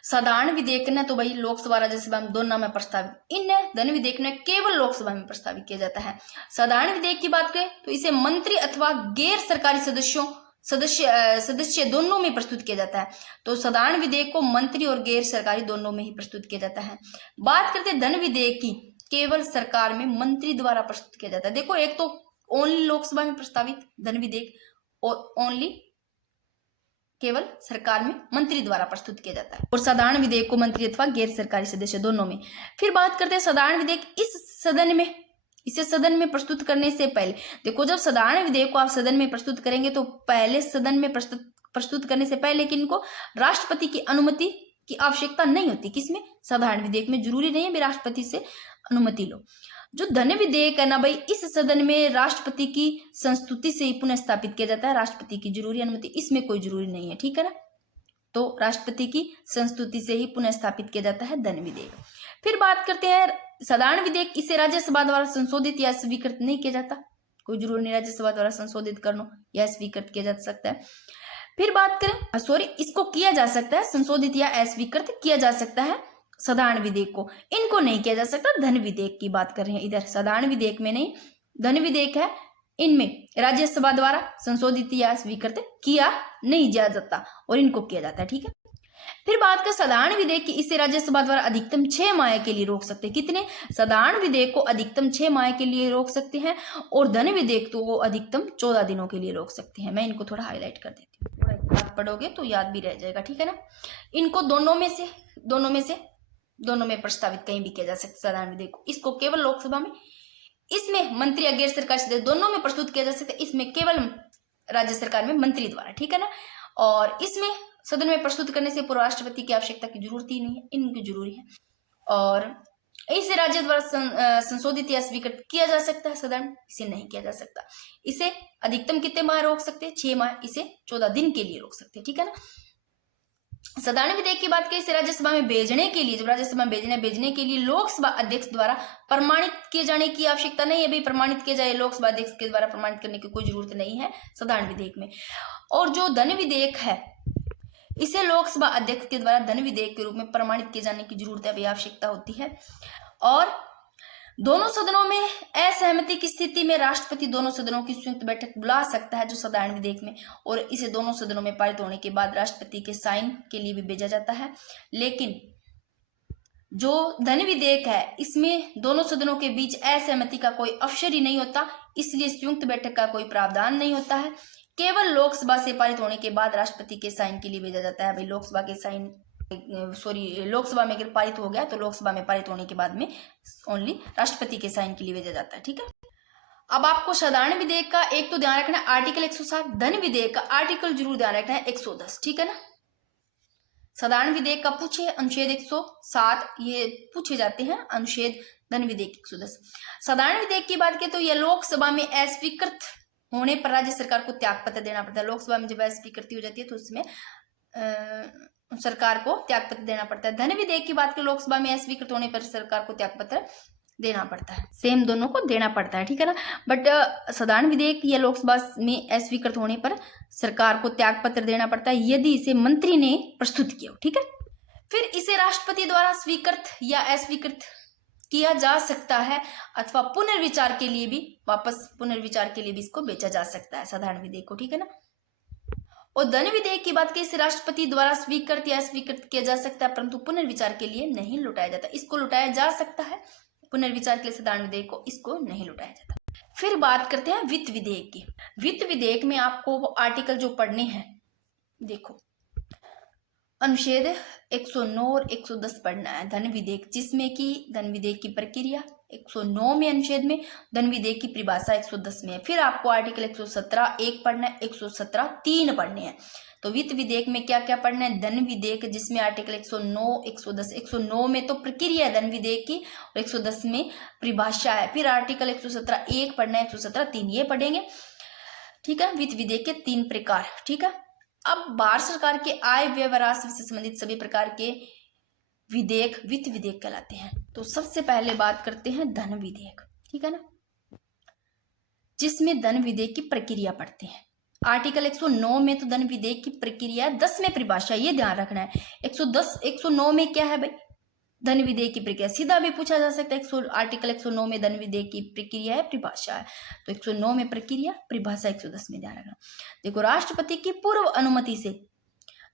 साधारण विधेयक ने तो भाई लोकसभा राज्यसभा में दोनों में प्रस्तावित, इन धन विधेयक ने केवल लोकसभा में प्रस्तावित किया जाता है। साधारण विधेयक की बात करें तो इसे मंत्री अथवा गैर सरकारी सदस्य दोनों में प्रस्तुत किया जाता है। तो साधारण विधेयक को मंत्री और गैर सरकारी दोनों में ही प्रस्तुत किया जाता है। बात करते हैं धन विधेयक की, केवल सरकार में मंत्री द्वारा प्रस्तुत किया जाता है। देखो एक तो ओनली लोकसभा में प्रस्तावित धन विधेयक, और ओनली केवल सरकार में मंत्री द्वारा प्रस्तुत किया जाता है। और साधारण विधेयक को मंत्री अथवा गैर सरकारी सदस्य दोनों में। फिर बात करते हैं साधारण विधेयक इसे सदन में प्रस्तुत करने से पहले, देखो जब साधारण विधेयक को आप सदन में प्रस्तुत करेंगे तो पहले सदन में प्रस्तुत करने से पहले कि इनको राष्ट्रपति की अनुमति की आवश्यकता नहीं होती। किसमें? साधारण विधेयक में। जरूरी नहीं है राष्ट्रपति से अनुमति लो। जो धन विधेयक है ना भाई, इस सदन में राष्ट्रपति की संस्तुति से ही पुनः स्थापित किया जाता है। राष्ट्रपति की जरूरी अनुमति इसमें कोई जरूरी नहीं है, ठीक है ना। तो राष्ट्रपति की संस्तुति से ही पुनः स्थापित किया जाता है धन विधेयक। फिर बात करते हैं साधारण विधेयक, इसे राज्यसभा द्वारा संशोधित या स्वीकृत नहीं किया जाता। कोई जरूरी नहीं राज्यसभा द्वारा संशोधित करना या स्वीकृत किया जा सकता है। फिर बात करें इसको किया जा सकता है, संशोधित या अस्वीकृत किया जा सकता है साधारण विधेयक को, इनको नहीं किया जा सकता। धन विधेयक की बात कर रहे हैं इधर, साधारण विधेयक में नहीं, धन विधेयक है, इनमें राज्यसभा द्वारा संशोधित या स्वीकृत किया नहीं जा सकता और इनको किया जाता है, ठीक है। फिर बात कर साधारण विधेयक की, इसे राज्यसभा द्वारा अधिकतम 6 माह के लिए रोक सकते हैं। कितने? साधारण विधेयक को अधिकतम 6 माह के लिए रोक सकते हैं, और धन विधेयक तो वो अधिकतम 14 दिनों के लिए रोक सकते हैं। मैं इनको थोड़ा हाईलाइट कर देती हूँ, थोड़ा याद पढ़ोगे तो याद भी रह जाएगा, ठीक है ना। इनको दोनों में प्रस्तावित कहीं भी किया जा सकता है साधारण विधेयक को। इसको केवल लोकसभा में, इसमें मंत्री या गैर सरकारी सदस्य दोनों में प्रस्तुत किया जा सकता है। इसमें केवल राज्य सरकार में मंत्री द्वारा, ठीक है ना। और इसमें सदन में प्रस्तुत करने से पूर्व राष्ट्रपति की आवश्यकता की जरूरत ही नहीं है, इनकी जरूरी है। और इसे राज्य द्वारा संशोधित या स्वीकृत किया जा सकता है, सदन इसे नहीं किया जा सकता। इसे अधिकतम कितने माह रोक सकते हैं? 6 माह। इसे 14 दिन के लिए रोक सकते हैं, ठीक है ना। साधारण विधेयक की बात करें, इसे राज्यसभा में भेजने के लिए, जब राज्यसभा में भेजने के लिए लोकसभा अध्यक्ष द्वारा प्रमाणित किए जाने की आवश्यकता नहीं है। भाई प्रमाणित किया जाए, लोकसभा अध्यक्ष के द्वारा प्रमाणित करने की कोई जरूरत नहीं है साधारण विधेयक में। और जो धन विधेयक है, इसे लोकसभा अध्यक्ष के द्वारा धन विधेयक के रूप में प्रमाणित किए जाने की जरूरत है, आवश्यकता होती है। और दोनों सदनों में असहमति की स्थिति में राष्ट्रपति दोनों सदनों की संयुक्त बैठक बुला सकता है, जो साधारण विधेयक में, और इसे दोनों सदनों में पारित होने के बाद राष्ट्रपति के साइन के लिए भी भेजा जाता है। लेकिन जो धन विधेयक है, इसमें दोनों सदनों के बीच असहमति का कोई अवसर ही नहीं होता, इसलिए संयुक्त बैठक का कोई प्रावधान नहीं होता है। केवल लोकसभा से पारित होने के बाद राष्ट्रपति के साइन के लिए भेजा जाता है। भाई लोकसभा में अगर पारित हो गया तो लोकसभा में पारित होने के बाद में ओनली राष्ट्रपति के साइन के लिए भेजा जाता है, ठीक है। अब आपको साधारण विधेयक का एक तो ध्यान रखना है आर्टिकल 107, धन विधेयक का आर्टिकल जरूर ध्यान रखना है 110, ठीक है ना। साधारण विधेयक का पूछे अनुच्छेद 107, ये पूछे जाते हैं अनुच्छेद धन विधेयक 110। साधारण विधेयक की बात करें तो यह लोकसभा में अस्वीकृत होने पर राज्य सरकार को त्याग पत्र देना पड़ता है। लोकसभा में जब अस्वीकृति हो जाती है तो उसमें सरकार को त्याग पत्र देना पड़ता है। धन विधेयक की बात करें, लोकसभा में अस्वीकृत होने पर सरकार को त्याग पत्र देना पड़ता है, सेम दोनों को देना पड़ता है, ठीक है ना। बट साधारण विधेयक या लोकसभा में अस्वीकृत होने पर सरकार को त्याग पत्र देना पड़ता है यदि इसे मंत्री ने प्रस्तुत किया हो, ठीक है। फिर इसे राष्ट्रपति द्वारा स्वीकृत या अस्वीकृत किया जा सकता है, अथवा पुनर्विचार के लिए भी इसको बेचा जा सकता है साधारण विधेयक को, ठीक है ना। और धन विधेयक की बात की, इसे राष्ट्रपति द्वारा स्वीकृत या अस्वीकृत किया जा सकता है, परंतु पुनर्विचार के लिए नहीं लौटाया जाता। इसको लौटाया जा सकता है, पुनर्विचार के लिए साधारण विधेयक को इसको नहीं लौटाया जाता। फिर बात करते हैं वित्त विधेयक की। वित्त विधेयक में आपको वो आर्टिकल जो पढ़ने हैं, देखो अनुच्छेद 109 और 110 पढ़ना है धन विधेयक, जिसमें कि धन विधेयक की प्रक्रिया 109 में अनुच्छेद में, धन विधेयक की परिभाषा 110 में है। फिर आपको आर्टिकल 117 1 पढ़ना है, 117 3 पढ़ने हैं। तो वित्त विधेयक में क्या क्या पढ़ना है, धन विधेयक जिसमें आर्टिकल 109 110, 109 में तो प्रक्रिया है धन विधेयक की और 110 में परिभाषा है। फिर आर्टिकल 117 1 पढ़ना है, 117 3 ये पढ़ेंगे, ठीक है। वित्त विधेयक के 3 प्रकार, ठीक है। अब भारत सरकार के आय व्यय व राजस्व से संबंधित सभी प्रकार के विधेयक वित्त विधेयक कहलाते हैं। तो सबसे पहले बात करते हैं धन विधेयक, ठीक है ना, जिसमें धन विधेयक की प्रक्रिया पढ़ते हैं। आर्टिकल 109 में तो धन विधेयक की प्रक्रिया 10 में परिभाषा, ये ध्यान रखना है। 110 109 में क्या है भाई, धन विधेयक की प्रक्रिया, सीधा भी पूछा जा सकता है। आर्टिकल 109 में धन विधेयक की प्रक्रिया है, परिभाषा है। तो 109 में प्रक्रिया, परिभाषा 110 में, ध्यान रखना। देखो, राष्ट्रपति की पूर्व अनुमति से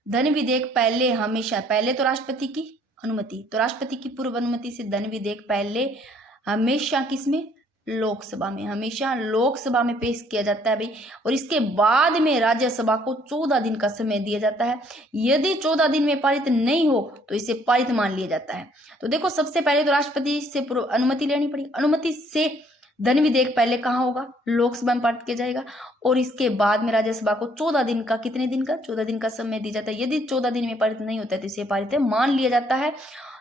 धन विधेयक पहले हमेशा, पहले तो राष्ट्रपति की अनुमति, तो राष्ट्रपति की पूर्व अनुमति से धन विधेयक पहले हमेशा किसमें, लोकसभा में, हमेशा लोकसभा में पेश किया जाता है भाई। और इसके बाद में राज्यसभा को 14 दिन का समय दिया जाता है। यदि 14 दिन में पारित नहीं हो तो इसे पारित मान लिया जाता है। तो देखो, सबसे पहले तो राष्ट्रपति से पूर्व अनुमति लेनी पड़ेगी। अनुमति से धन विधेयक पहले कहाँ होगा, लोकसभा में पारित किया जाएगा। और इसके बाद में राज्यसभा को 14 दिन का, कितने दिन का, 14 दिन का समय दिया जाता है। यदि 14 दिन में पारित नहीं होता है तो इसे पारित मान लिया जाता है।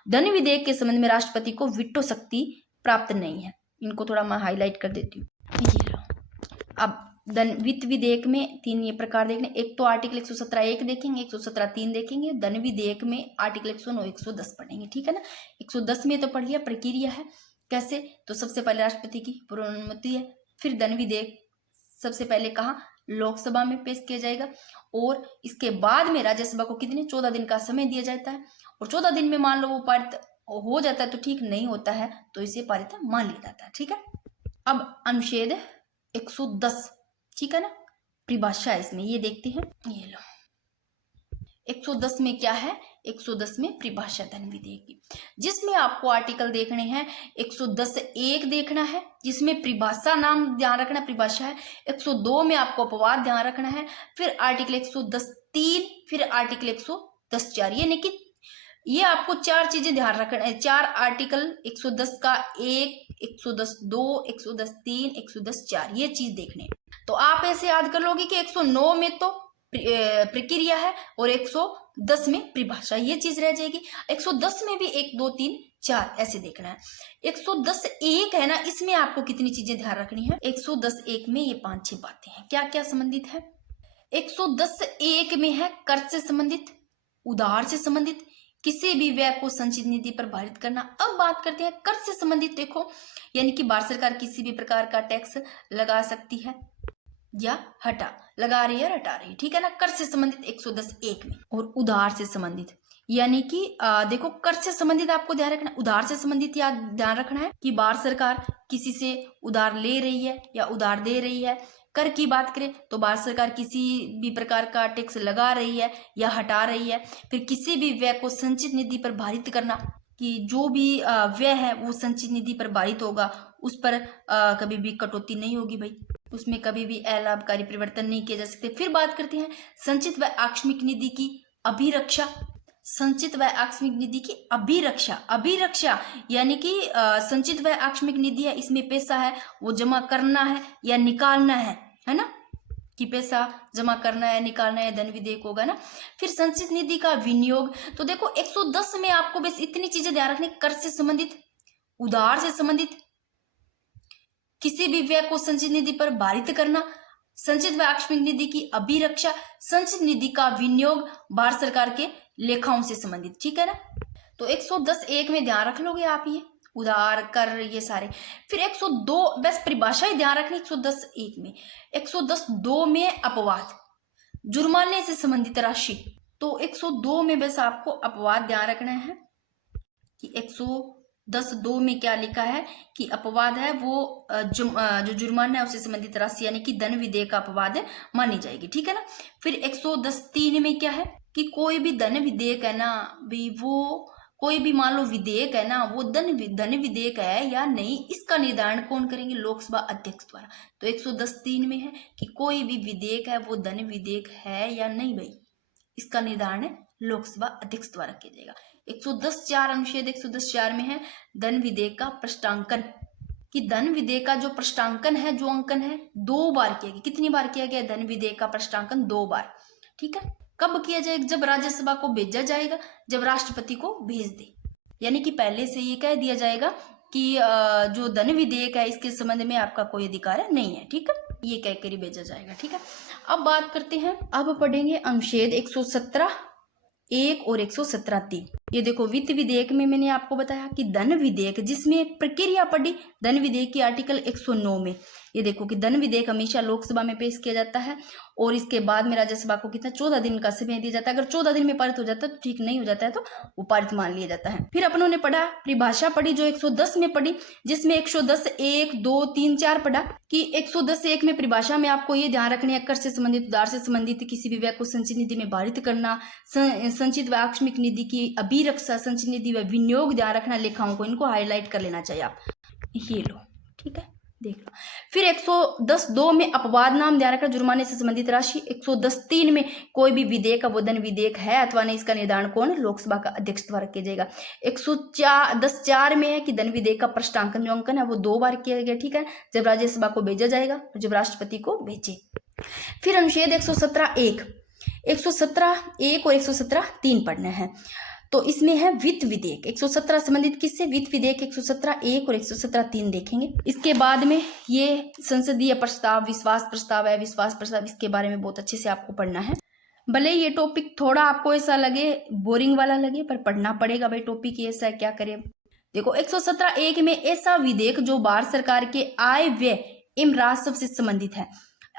धन विधेयक के संबंध में राष्ट्रपति को वीटो शक्ति प्राप्त नहीं है। इनको थोड़ा मैं हाईलाइट कर देती हूँ, ये लो। अब धन वित्त विधेयक में 3 ये प्रकार देखने, एक तो आर्टिकल 117 1 देखेंगे, 117 3 देखेंगे। धन विधेयक में आर्टिकल 109 110 पढ़ेंगे, ठीक है ना। 110 में तो पढ़ लिया, प्रक्रिया है कैसे, तो सबसे पहले राष्ट्रपति की पूर्व अनुमति है। फिर धन विधेयक सबसे पहले कहाँ, लोकसभा में पेश किया जाएगा। और इसके बाद में राज्यसभा को कितने, 14 दिन का समय दिया जाता है। और 14 दिन में मान लो वो पारित हो जाता है तो ठीक, नहीं होता है तो इसे पारित मान लिया जाता है, ठीक है। अब अनुच्छेद 110, ठीक है ना, परिभाषा है इसमें, ये देखते हैं, ये लो। 110 में क्या है, 110 में परिभाषा धन विधेयक की, जिसमें आपको आर्टिकल देखने हैं। 110 1 देखना है, जिसमें परिभाषा नाम ध्यान रखना, परिभाषा है। 102 में आपको अपवाद ध्यान रखना है। फिर आर्टिकल 110 3, फिर आर्टिकल 110 4, यानी कि ये आपको 4 चीजें ध्यान रखना है। 4 आर्टिकल 110 का 1, 110 2, 110 3, 110 4, ये चीज देखने। तो आप ऐसे याद कर लोगे कि 109 में तो प्रक्रिया है और 110 में परिभाषा, ये चीज रह जाएगी। 110 में भी 1 2 3 4 ऐसे देखना है। 110 1 है ना, इसमें आपको कितनी चीजें ध्यान रखनी है। 110 1 में ये 5 6 बातें हैं, क्या क्या संबंधित है। 110 1 में है कर से संबंधित, उधार से संबंधित, किसी भी व्यय को संचित निधि पर भारित करना। अब बात करते हैं कर से संबंधित। देखो, यानी कि भारत सरकार किसी भी प्रकार का टैक्स लगा सकती है या लगा रही है, हटा रही है, ठीक है ना। कर से संबंधित 110 1 में। और उधार से संबंधित, यानी कि देखो, कर से संबंधित आपको ध्यान रखना, उधार से संबंधित या ध्यान रखना है कि भारत सरकार किसी से उधार ले रही है या उधार दे रही है। कर की बात करें तो भारत सरकार किसी भी प्रकार का टैक्स लगा रही है या हटा रही है। फिर किसी भी व्यय को संचित निधि पर भारित करना, कि जो भी व्यय है वो संचित निधि पर भारित होगा, उस पर कभी भी कटौती नहीं होगी भाई, उसमें कभी भी अलाभकारी परिवर्तन नहीं किए जा सकते। फिर बात करते हैं संचित व आकस्मिक निधि की अभिरक्षा। संचित व आकस्मिक निधि की अभिरक्षा यानी कि संचित व आकस्मिक निधि है, इसमें पैसा है वो जमा करना है या निकालना है ना, कि पैसा जमा करना है निकालना है, धन विधेयक होगा ना। फिर संचित निधि का विनियोग, तो देखो 110 में आपको बस इतनी चीजें ध्यान रखनी, कर से संबंधित, उधार से संबंधित, किसी भी व्यय को संचित निधि पर भारित करना, संचित व आकस्मिक निधि की अभिरक्षा, संचित निधि का विनियोग, भारत सरकार के लेखाओं से संबंधित, ठीक है ना। तो 110 1 में ध्यान रख लोगे आप, ये उधार कर ये सारे। फिर 102 बस परिभाषा ही ध्यान रखनी 110 1 में। 110 2 में अपवाद, जुर्माने से संबंधित राशि। तो 102 में बस आपको अपवाद ध्यान रखना है कि 110(2) में क्या लिखा है कि अपवाद है वो जो जुर्माना है उससे संबंधित राशि यानी कि धन विधेय का अपवाद है मानी जाएगी, ठीक है ना। फिर 110(3) में क्या है कि कोई भी धन विधेयक है ना भी, वो कोई भी मान लो विधेयक है ना, वो धन विधेयक है या नहीं, इसका निर्धारण कौन करेंगे? लोकसभा अध्यक्ष द्वारा। तो 110(3) में है कि कोई भी विधेयक है वो धन विधेयक है या नहीं भाई, इसका निर्धारण लोकसभा अध्यक्ष द्वारा किया जाएगा। 110(4) अनुच्छेद 110(4) में है धन विधेयक का प्रश्नांकन, कि धन विधेयक का जो प्रश्नांकन है, जो अंकन है, 2 बार किया गया। कितनी बार किया गया? धन विधेयक का प्रश्नांकन 2 बार, ठीक है। कब किया जाएगा? जब राज्यसभा को भेजा जाएगा, जब राष्ट्रपति को भेज दे, यानी कि पहले से ये कह दिया जाएगा कि जो धन विधेयक है इसके संबंध में आपका कोई अधिकार नहीं है, ठीक है, ये कहकर ही भेजा जाएगा, ठीक है। अब बात करते हैं, अब पढ़ेंगे अनुच्छेद 117(1) और 117(3). ये देखो, वित्त विधेयक में मैंने आपको बताया कि धन विधेयक जिसमें प्रक्रिया पड़ी, धन विधेयक की आर्टिकल 109 में ये देखो कि धन विधेयक हमेशा लोकसभा में पेश किया जाता है और इसके बाद में राज्यसभा को कितना 14 दिन का समय दिया जाता है। अगर 14 दिन में पारित हो जाता है तो ठीक, नहीं हो जाता है तो वो पारित मान लिया जाता है। फिर अपनों ने पढ़ा, परिभाषा पढ़ी जो 110 में पढ़ी, जिसमें 110(1), 2, 3, 4 पढ़ा कि 110(1) में परिभाषा में आपको ये ध्यान रखने, कर से संबंधित, उधार से संबंधित किसी भी व्यय को संचित निधि में पारित करना, संचित व आकस्मिक निधि की अभिरक्षा, संचित निधि व विनियोग ध्यान रखना, लेखाओं को इनको हाईलाइट कर लेना चाहिए आप, ये लो, ठीक है, देख लो। फिर 110(2) में अपवाद नाम ध्यान रखना, जुर्माने से संबंधित राशि। 110(3) में कोई भी विधेयक का वो धन विधेयक है अथवा नहीं, इसका निर्धारण कौन? लोकसभा का अध्यक्ष द्वारा किया जाएगा। 110(4) में है कि धन विधेयक का प्रश्नांकन जो अंकन है वो 2 बार किया गया, ठीक है, जब राज्यसभा को भेजा जाएगा और जब राष्ट्रपति को भेजे। फिर अनुच्छेद 117(1), 117(1) और 117(3) पढ़ना है। तो इसमें है वित्त विधेयक 117 संबंधित किससे? वित्त विधेयक 117(1) और 117(3) देखेंगे। इसके बाद में ये संसदीय प्रस्ताव, विश्वास प्रस्ताव है, विश्वास प्रस्ताव, इसके बारे में बहुत अच्छे से आपको पढ़ना है। भले ये टॉपिक थोड़ा आपको ऐसा लगे, बोरिंग वाला लगे, पर पढ़ना पड़ेगा भाई, टॉपिक ऐसा है, क्या करें। देखो 117(1) में ऐसा विधेयक जो भारत सरकार के आय व्यय एवं राजस्व से संबंधित है।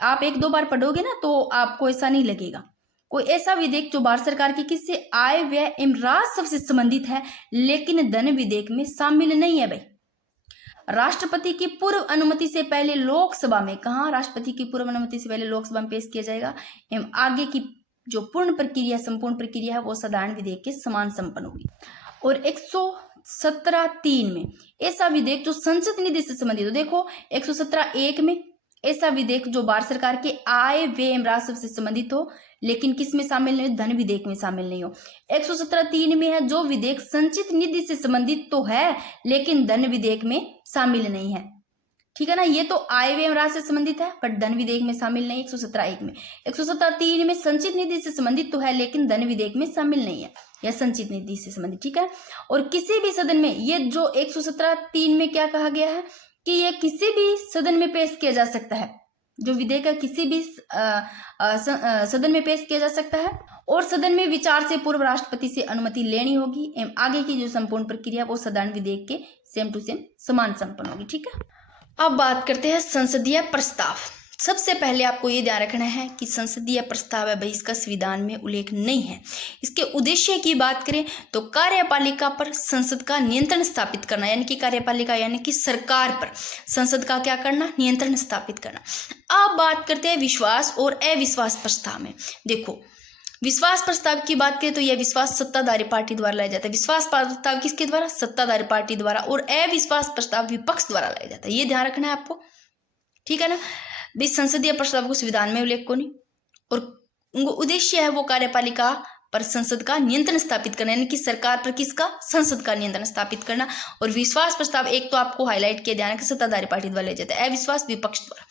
आप 1-2 बार पढ़ोगे ना तो आपको ऐसा नहीं लगेगा। कोई ऐसा विधेयक जो भारत सरकार की किससे? आय व्यय एवं राजस्व से संबंधित है, लेकिन धन विधेयक में शामिल नहीं है भाई। राष्ट्रपति की पूर्व अनुमति से पहले लोकसभा में, कहा? राष्ट्रपति की पूर्व अनुमति से पहले लोकसभा में पेश किया जाएगा एवं आगे की जो पूर्ण प्रक्रिया, संपूर्ण प्रक्रिया है वो साधारण विधेयक के समान संपन्न होगी। और 117(3) में ऐसा विधेयक जो संचित निधि से संबंधित हो। देखो 117(1) में ऐसा विधेयक जो भारत सरकार के आय व्यय एवं राजस्व से संबंधित हो, लेकिन किस में शामिल नहीं हो? धन विधेयक में शामिल नहीं हो। 117(3) में है जो विधेयक संचित निधि से संबंधित तो है लेकिन धन विधेयक में शामिल नहीं है, ठीक है ना। ये तो आय व्यय एवं राजस्व से संबंधित है बट धन विधेयक में शामिल नहीं। 117(1) में, 117(3) में संचित निधि से संबंधित तो है लेकिन धन विधेयक में शामिल नहीं है, या संचित निधि से संबंधित, ठीक है। और किसी भी सदन में, ये जो 117(3) में क्या कहा गया है कि ये किसी भी सदन में पेश किया जा सकता है, जो विधेयक है किसी भी सदन में पेश किया जा सकता है और सदन में विचार से पूर्व राष्ट्रपति से अनुमति लेनी होगी एवं आगे की जो संपूर्ण प्रक्रिया वो साधारण विधेयक के सेम टू सेम समान संपन्न होगी, ठीक है। अब बात करते हैं संसदीय प्रस्ताव। सबसे पहले आपको ये ध्यान रखना है कि संसदीय प्रस्ताव है भाई, इसका संविधान में उल्लेख नहीं है। इसके उद्देश्य की बात करें तो कार्यपालिका पर संसद का नियंत्रण स्थापित करना, यानी कि कार्यपालिका यानी कि सरकार पर संसद का क्या करना? नियंत्रण स्थापित करना। अब बात करते हैं विश्वास और अविश्वास प्रस्ताव में। देखो विश्वास प्रस्ताव की बात करें तो यह विश्वास सत्ताधारी पार्टी द्वारा लाया जाता है। विश्वास प्रस्ताव किसके द्वारा? सत्ताधारी पार्टी द्वारा। और अविश्वास प्रस्ताव विपक्ष द्वारा लाया जाता है, ये ध्यान रखना है आपको, ठीक है ना। भी संसदीय प्रस्ताव को संविधान में उल्लेख को नहीं, और उनको उद्देश्य है वो कार्यपालिका पर संसद का नियंत्रण स्थापित करना, यानी कि सरकार पर किसका? संसद का नियंत्रण स्थापित करना। और विश्वास प्रस्ताव एक तो आपको हाईलाइट किया जाना कि सत्ताधारी पार्टी द्वारा लिया जाता है, अविश्वास विपक्ष द्वारा।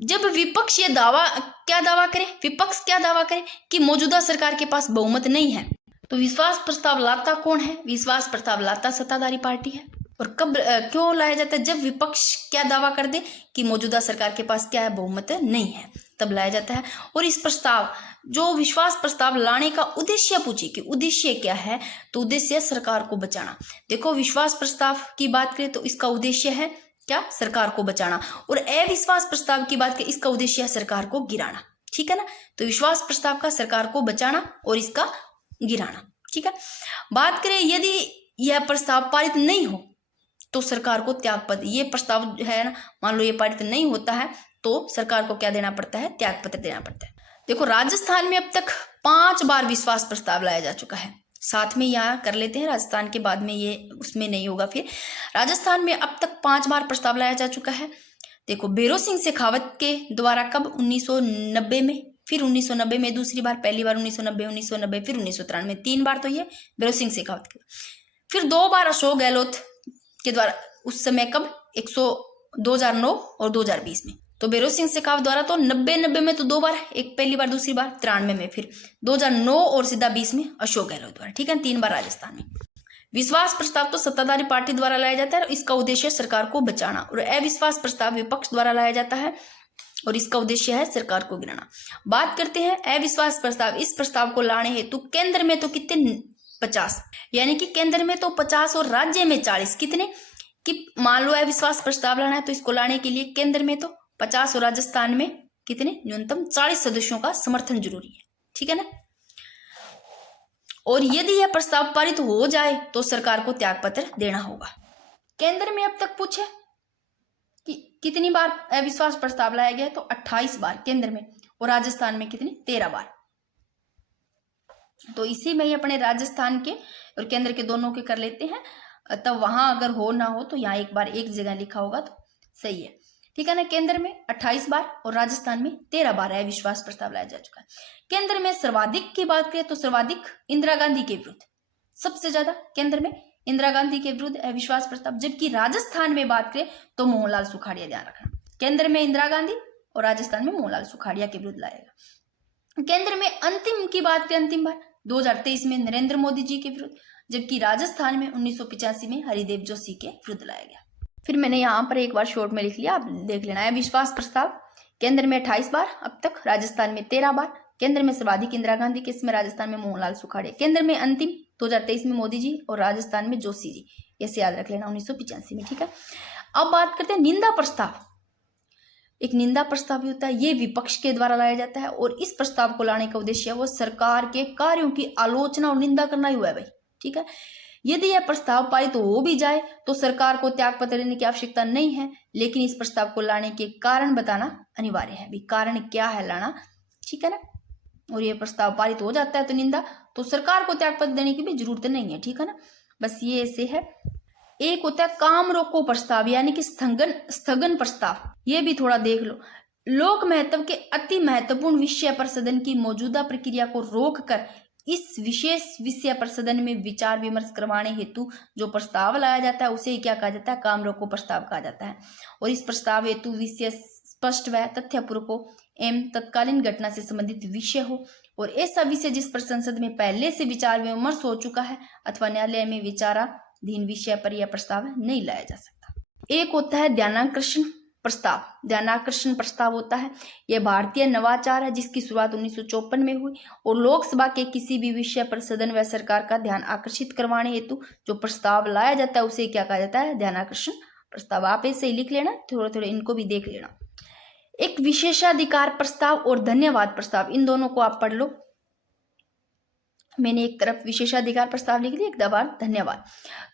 जब विपक्ष ये दावा क्या दावा करे, विपक्ष क्या दावा करे कि मौजूदा सरकार के पास बहुमत नहीं है, तो विश्वास प्रस्ताव लाता कौन है? विश्वास प्रस्ताव लाता सत्ताधारी पार्टी है। और कब क्यों लाया जाता है? जब विपक्ष क्या दावा कर दे कि मौजूदा सरकार के पास क्या है? बहुमत नहीं है, तब लाया जाता है। और इस प्रस्ताव, जो विश्वास प्रस्ताव लाने का उद्देश्य पूछे कि उद्देश्य क्या है, तो उद्देश्य सरकार को बचाना। देखो विश्वास प्रस्ताव की बात करें तो इसका उद्देश्य है क्या? सरकार को बचाना। और अविश्वास प्रस्ताव की बात करें, इसका उद्देश्य है सरकार को गिराना, ठीक है ना। तो विश्वास प्रस्ताव का सरकार को बचाना और इसका गिराना, ठीक है। बात करें यदि यह प्रस्ताव पारित नहीं हो तो सरकार को त्यागपत्र, ये प्रस्ताव है ना, मान लो ये पारित नहीं होता है तो सरकार को क्या देना पड़ता है, त्यागपत्र देना पड़ता है। देखो राजस्थान में अब तक 5 बार विश्वास प्रस्ताव लाया जा चुका है। साथ में यहाँ कर लेते हैं राजस्थान के, बाद में ये उसमें नहीं होगा। फिर राजस्थान में अब तक 5 बार प्रस्ताव लाया जा चुका है। देखो भैरों सिंह शेखावत के द्वारा कब, 1990 में, फिर 1990 में दूसरी बार, पहली बार 1990, फिर 1993, 3 बार तो ये भैरों सिंह शेखावत के। फिर 2 बार अशोक गहलोत के द्वारा, उस समय कब, 2009 और 2020 में। तो भैरों सिंह शेखावत द्वारा तो 90 में तो 2 बार, एक पहली बार दूसरी बार, 93 में, फिर 2009 और सीधा 20 में अशोक गहलोत द्वारा, ठीक है, 3 बार राजस्थान में। विश्वास प्रस्ताव तो सत्ताधारी पार्टी द्वारा लाया जाता है और इसका उद्देश्य सरकार को बचाना, और अविश्वास प्रस्ताव विपक्ष द्वारा लाया जाता है और इसका उद्देश्य है सरकार को गिराना। बात करते हैं अविश्वास प्रस्ताव। इस प्रस्ताव को लाने हेतु केंद्र में तो कितने, 50, यानी कि केंद्र में तो 50 और राज्य में 40, कितने कि मान लो अविश्वास प्रस्ताव लाना है तो इसको लाने के लिए केंद्र में तो 50 और राजस्थान में कितने, न्यूनतम 40 सदस्यों का समर्थन जरूरी है, ठीक है ना। और यदि यह प्रस्ताव पारित हो जाए तो सरकार को त्यागपत्र देना होगा। केंद्र में अब तक पूछे कि कितनी बार अविश्वास प्रस्ताव लाया गया, तो 28 बार केंद्र में, और राजस्थान में कितनी, 13 बार। तो इसी में ही अपने राजस्थान के और केंद्र के दोनों के कर लेते हैं, तब वहां अगर हो ना हो तो यहाँ एक बार एक जगह लिखा होगा तो सही है, ठीक है ना। केंद्र में 28 बार और राजस्थान में 13 बार अविश्वास प्रस्ताव लाया जा चुका है। केंद्र में सर्वाधिक की बात करें तो सर्वाधिक इंदिरा गांधी के विरुद्ध, सबसे ज्यादा केंद्र में इंदिरा गांधी के विरुद्ध अविश्वास प्रस्ताव, जबकि राजस्थान में बात करें तो मोहनलाल सुखाड़िया, ध्यान रखना, केंद्र में इंदिरा गांधी और राजस्थान में मोहनलाल सुखाड़िया के विरुद्ध लाएगा। केंद्र में अंतिम की बात करें, अंतिम बार 2023 में नरेंद्र मोदी जी के विरुद्ध, जबकि राजस्थान में 1985 में हरिदेव जोशी के विरुद्ध लाया गया। फिर मैंने यहाँ पर एक बार शॉर्ट में लिख लिया, आप देख लेना है। विश्वास प्रस्ताव केंद्र में 28 बार अब तक, राजस्थान में 13 बार, केंद्र में सर्वाधिक इंदिरा गांधी के, इसमें राजस्थान में मोहनलाल सुखाड़िया, केंद्र में अंतिम 2023 में मोदी जी और राजस्थान में जोशी जी, ऐसे याद रख लेना 1985 में, ठीक है। अब बात करते हैं निंदा प्रस्ताव। एक निंदा प्रस्ताव भी होता है, ये विपक्ष के द्वारा लाया जाता है और इस प्रस्ताव को लाने का उद्देश्य है वो सरकार के कार्यों की आलोचना और निंदा करना ही हुआ है भाई, ठीक है। यदि यह प्रस्ताव पारित तो हो भी जाए तो सरकार को त्यागपत्र देने की आवश्यकता नहीं है, लेकिन इस प्रस्ताव को लाने के कारण बताना अनिवार्य है, भी कारण क्या है लाना, ठीक है ना। और यह प्रस्ताव पारित हो जाता है तो निंदा, तो सरकार को त्यागपत्र देने की भी जरूरत नहीं है, ठीक है ना। बस ये ऐसे है। एक होता है काम रोको प्रस्ताव, यानी कि स्थगन प्रस्ताव, ये भी थोड़ा देख लो। लोक महत्व के अति महत्वपूर्ण विषय पर सदन की मौजूदा प्रक्रिया को रोककर इस विशेष विषय पर सदन में विचार विमर्श करवाने हेतु जो प्रस्ताव लाया जाता है उसे क्या कहा जाता है, काम रोको प्रस्ताव कहा जाता है। और इस प्रस्ताव हेतु विषय स्पष्ट व तथ्यपूर्ण हो एवं तत्कालीन घटना से संबंधित विषय हो, और ऐसा विषय जिस पर संसद में पहले से विचार विमर्श हो चुका है अथवा न्यायालय में विचाराधीन विषय पर यह प्रस्ताव नहीं लाया जा सकता। एक होता है ध्यानाकर्षण प्रस्ताव। ध्यानाकर्षण प्रस्ताव होता है, यह भारतीय नवाचार है जिसकी शुरुआत 1954 में हुई, और लोकसभा के किसी भी विषय पर सदन व सरकार का ध्यान आकर्षित करवाने हेतु जो प्रस्ताव लाया जाता है उसे क्या कहा जाता है, ध्यानाकर्षण प्रस्ताव। आप ऐसे ही लिख लेना, थोड़े थोड़े इनको भी देख लेना। एक विशेषाधिकार प्रस्ताव और धन्यवाद प्रस्ताव, इन दोनों को आप पढ़ लो। मैंने एक तरफ विशेषाधिकार प्रस्ताव लिख दिया, एक दबार धन्यवाद।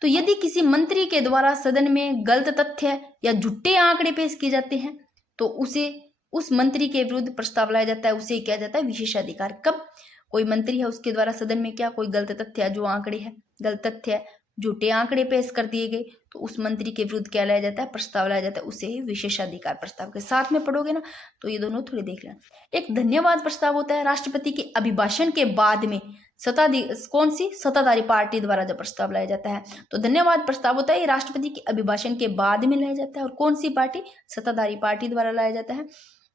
तो यदि किसी मंत्री के द्वारा सदन में गलत तथ्य या झूठे आंकड़े पेश किए जाते हैं तो उसे उस मंत्री के विरुद्ध प्रस्ताव लाया जाता है, उसे क्या जाता है, विशेषाधिकार। कब कोई मंत्री है उसके द्वारा सदन में क्या कोई गलत तथ्य, जो आंकड़े है गलत तथ्य, झूठे आंकड़े पेश कर दिए गए तो उस मंत्री के विरुद्ध क्या लाया जाता है, प्रस्ताव लाया जाता है, उसे विशेषाधिकार प्रस्ताव। के साथ में पढ़ोगे ना तो ये दोनों थोड़े देख लेना। एक धन्यवाद प्रस्ताव होता है, राष्ट्रपति के अभिभाषण के बाद में कौन सी सत्ताधारी पार्टी द्वारा जब प्रस्ताव लाया जाता है तो धन्यवाद प्रस्ताव होता है, ये राष्ट्रपति के अभिभाषण के बाद में लाया जाता है, और कौन सी पार्टी, सत्ताधारी पार्टी द्वारा लाया जाता है,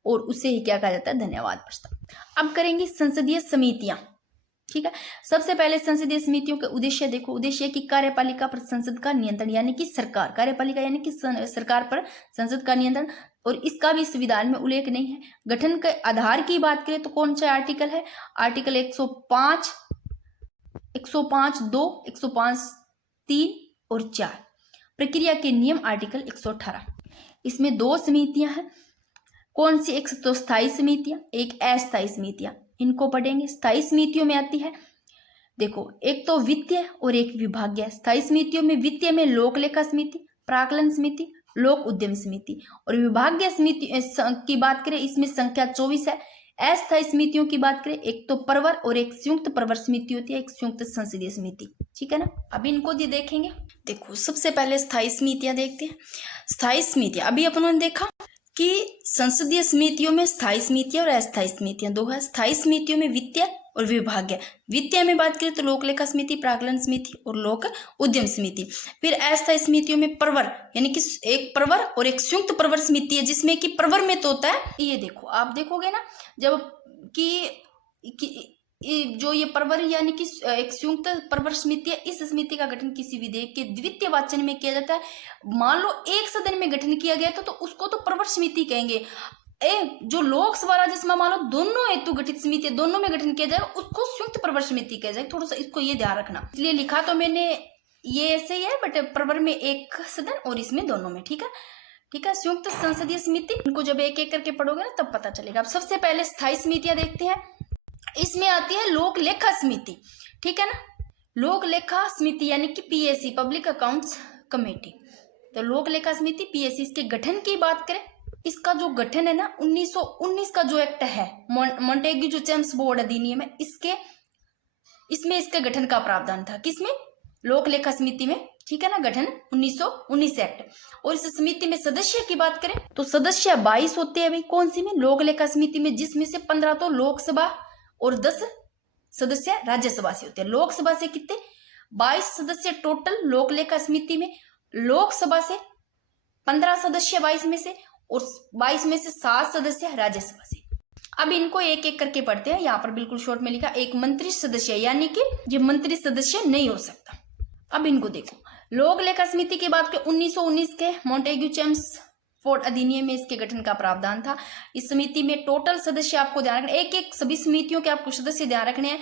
और उसे ही क्या कहा जाता है, धन्यवाद प्रस्ताव। अब करेंगे संसदीय समितियां, ठीक है। सबसे पहले संसदीय समितियों के उद्देश्य देखो। उद्देश्य की कार्यपालिका पर संसद का नियंत्रण, यानी कि सरकार, कार्यपालिका यानी कि सरकार पर संसद का नियंत्रण, और इसका भी संविधान में उल्लेख नहीं है। गठन के आधार की बात करें तो कौन सा आर्टिकल है, आर्टिकल 105, 105(2), 105(3) और 4। प्रक्रिया के नियम आर्टिकल 118। इसमें 2 समितियां हैं, कौन सी, एक तो स्थायी समितियां, एक अस्थायी समितियां, इनको पढ़ेंगे। स्थायी समितियों में आती है देखो, एक तो वित्तीय और एक विभागीय। स्थायी समितियों में वित्तीय में लोक लेखा समिति, प्राक्कलन समिति, लोक उद्यम समिति, और विभागीय समिति की बात करें इसमें संख्या 24 है। अस्थायी समितियों की बात करें, एक तो प्रवर और एक संयुक्त प्रवर समिति होती है, एक संयुक्त संसदीय समिति, ठीक है ना। अभी इनको देखेंगे। देखो, सबसे पहले स्थायी समितियां देखते हैं। स्थायी समितियां, अभी अपन ने देखा कि संसदीय समितियों में स्थायी समितियां और अस्थायी समितियां दो है। स्थायी समितियों में वित्तीय और विभागीय। वित्तीय में बात करें तो लोक लेखा समिति, प्राक्कलन समिति और लोक उद्यम समिति। फिर अस्थायी समितियों में प्रवर, यानी कि एक प्रवर और एक संयुक्त प्रवर समिति है, जिसमें कि प्रवर में तो होता है, ये देखो आप देखोगे ना, जब कि जो ये प्रवर यानी कि एक संयुक्त प्रवर समिति है, इस समिति का गठन किसी विधेयक के द्वितीय वाचन में किया जाता है। मान लो एक सदन में गठन किया गया था तो उसको तो प्रवर समिति कहेंगे। जो लोकसभा राज्यसभा मान लो दोनों हेतु गठित समिति, दोनों में गठन किया जाएगा, उसको संयुक्त प्रवर समिति कहा जाएगा। थोड़ा सा इसको ये ध्यान रखना, इसलिए लिखा तो मैंने ये ऐसे ही है, बट प्रवर में एक सदन और इसमें दोनों में, ठीक है ठीक है। संयुक्त संसदीय समिति, इनको जब एक एक करके पढ़ोगे ना तब पता चलेगा। अब सबसे पहले स्थायी समितियां देखते हैं। इसमें आती है लोक लेखा समिति, ठीक है ना। लोक लेखा समिति यानी कि पीएससी, पब्लिक अकाउंट्स कमेटी। तो लोक लेखा समिति पीएससी, इसके गठन की बात करें, इसका जो गठन है ना 1919 का जो एक्ट है, मॉन्टेग्यू जेम्स बोर्ड अधिनियम है, इसमें इसके गठन का प्रावधान था। किसमें? लोक लेखा समिति में, ठीक है ना। गठन 1919 एक्ट। और इस समिति में सदस्य की बात करें तो सदस्य 22 होते हैं भाई। कौन सी में? लोक लेखा समिति में, जिसमें से 15 तो लोकसभा और 10 सदस्य राज्यसभा से होते हैं। लोकसभा से कितने? 22 सदस्य टोटल लोक लेखा समिति में। लोकसभा से 15 सदस्य 22 में से, और 22 में से 7 सदस्य राज्यसभा से। अब इनको एक एक करके पढ़ते हैं। यहाँ पर बिल्कुल शॉर्ट में लिखा, एक मंत्री सदस्य, यानी कि ये मंत्री सदस्य नहीं हो सकता। अब इनको देखो, लोक लेखा समिति की बात करें 1919 के मॉन्टेग्यू जेम्स बोर्ड अधिनियम में इसके गठन का प्रावधान था। इस समिति में टोटल सदस्य आपको ध्यान रखना, एक एक सभी समितियों के आपको सदस्य ध्यान रखने हैं।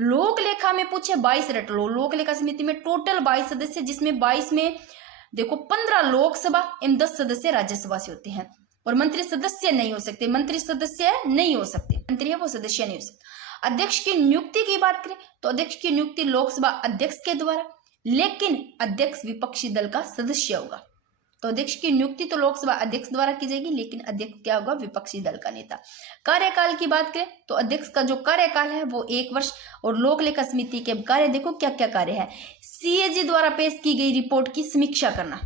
लोक लेखा में पूछे 22 रट लो। लोक लेखा समिति में टोटल 22 सदस्य, जिसमें 22 में देखो 15 लोकसभा एवं 10 सदस्य राज्यसभा से होते हैं। और मंत्री सदस्य नहीं हो सकते, मंत्री सदस्य नहीं हो सकते, मंत्री है वो सदस्य नहीं हो सकते। अध्यक्ष की नियुक्ति की बात करें तो अध्यक्ष की नियुक्ति लोकसभा अध्यक्ष के द्वारा, लेकिन अध्यक्ष विपक्षी दल का सदस्य होगा। तो अध्यक्ष की नियुक्ति तो लोकसभा अध्यक्ष द्वारा की जाएगी, लेकिन अध्यक्ष क्या होगा? विपक्षी दल का नेता। कार्यकाल की बात करें तो अध्यक्ष का जो कार्यकाल है वो 1 वर्ष। और लोक लेखा समिति के कार्य देखो क्या क्या कार्य है। सीएजी द्वारा पेश की गई रिपोर्ट की समीक्षा करना,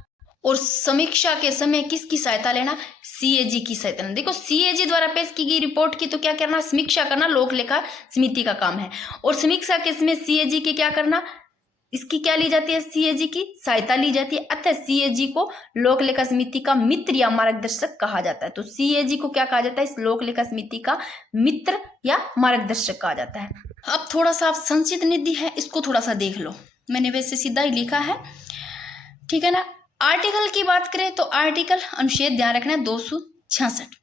और समीक्षा के समय किसकी सहायता लेना? सीएजी की सहायता लेना। देखो, सीएजी द्वारा पेश की गई रिपोर्ट की तो क्या करना? समीक्षा करना लोक लेखा समिति का काम है। और समीक्षा के समय सीएजी की क्या करना? इसकी क्या ली जाती है? सीएजी की सहायता ली जाती है। अतः सीएजी को लोक लेखा समिति का मित्र या मार्गदर्शक कहा जाता है। तो सीएजी को क्या कहा जाता है? इस लोक लेखा समिति का मित्र या मार्गदर्शक कहा जाता है। अब थोड़ा सा आप संचित निधि है, इसको थोड़ा सा देख लो। मैंने वैसे सीधा ही लिखा है, ठीक है ना। आर्टिकल की बात करें तो आर्टिकल, अनुच्छेद ध्यान रखना है 266।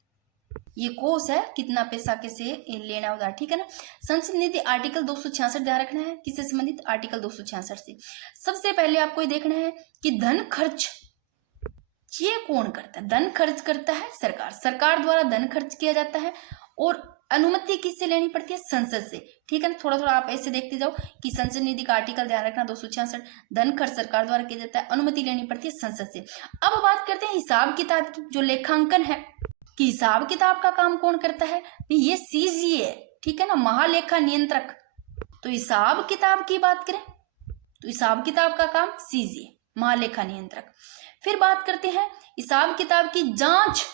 ये कोर्स है कितना पैसा कैसे लेना उधार, ठीक है ना। संचित निधि आर्टिकल 266 ध्यान रखना है। किससे संबंधित? आर्टिकल 266 से। सबसे पहले आपको ये देखना है कि धन खर्च ये कौन करता है? धन खर्च करता है सरकार। सरकार द्वारा धन खर्च किया जाता है, और अनुमति किससे लेनी पड़ती है? संसद से, ठीक है ना। थोड़ा थोड़ा आप ऐसे देखते जाओ कि संचित निधि का आर्टिकल ध्यान रखना 266। धन खर्च सरकार द्वारा किया जाता है, अनुमति लेनी पड़ती है संसद से। अब बात करते हैं हिसाब किताब की। जो लेखांकन है कि हिसाब किताब का काम कौन करता है? ये सीजी है, ठीक है ना, महालेखा नियंत्रक। तो हिसाब किताब की बात करें तो हिसाब किताब का काम सीजी है, महालेखा नियंत्रक। फिर बात करते हैं हिसाब किताब की जांच।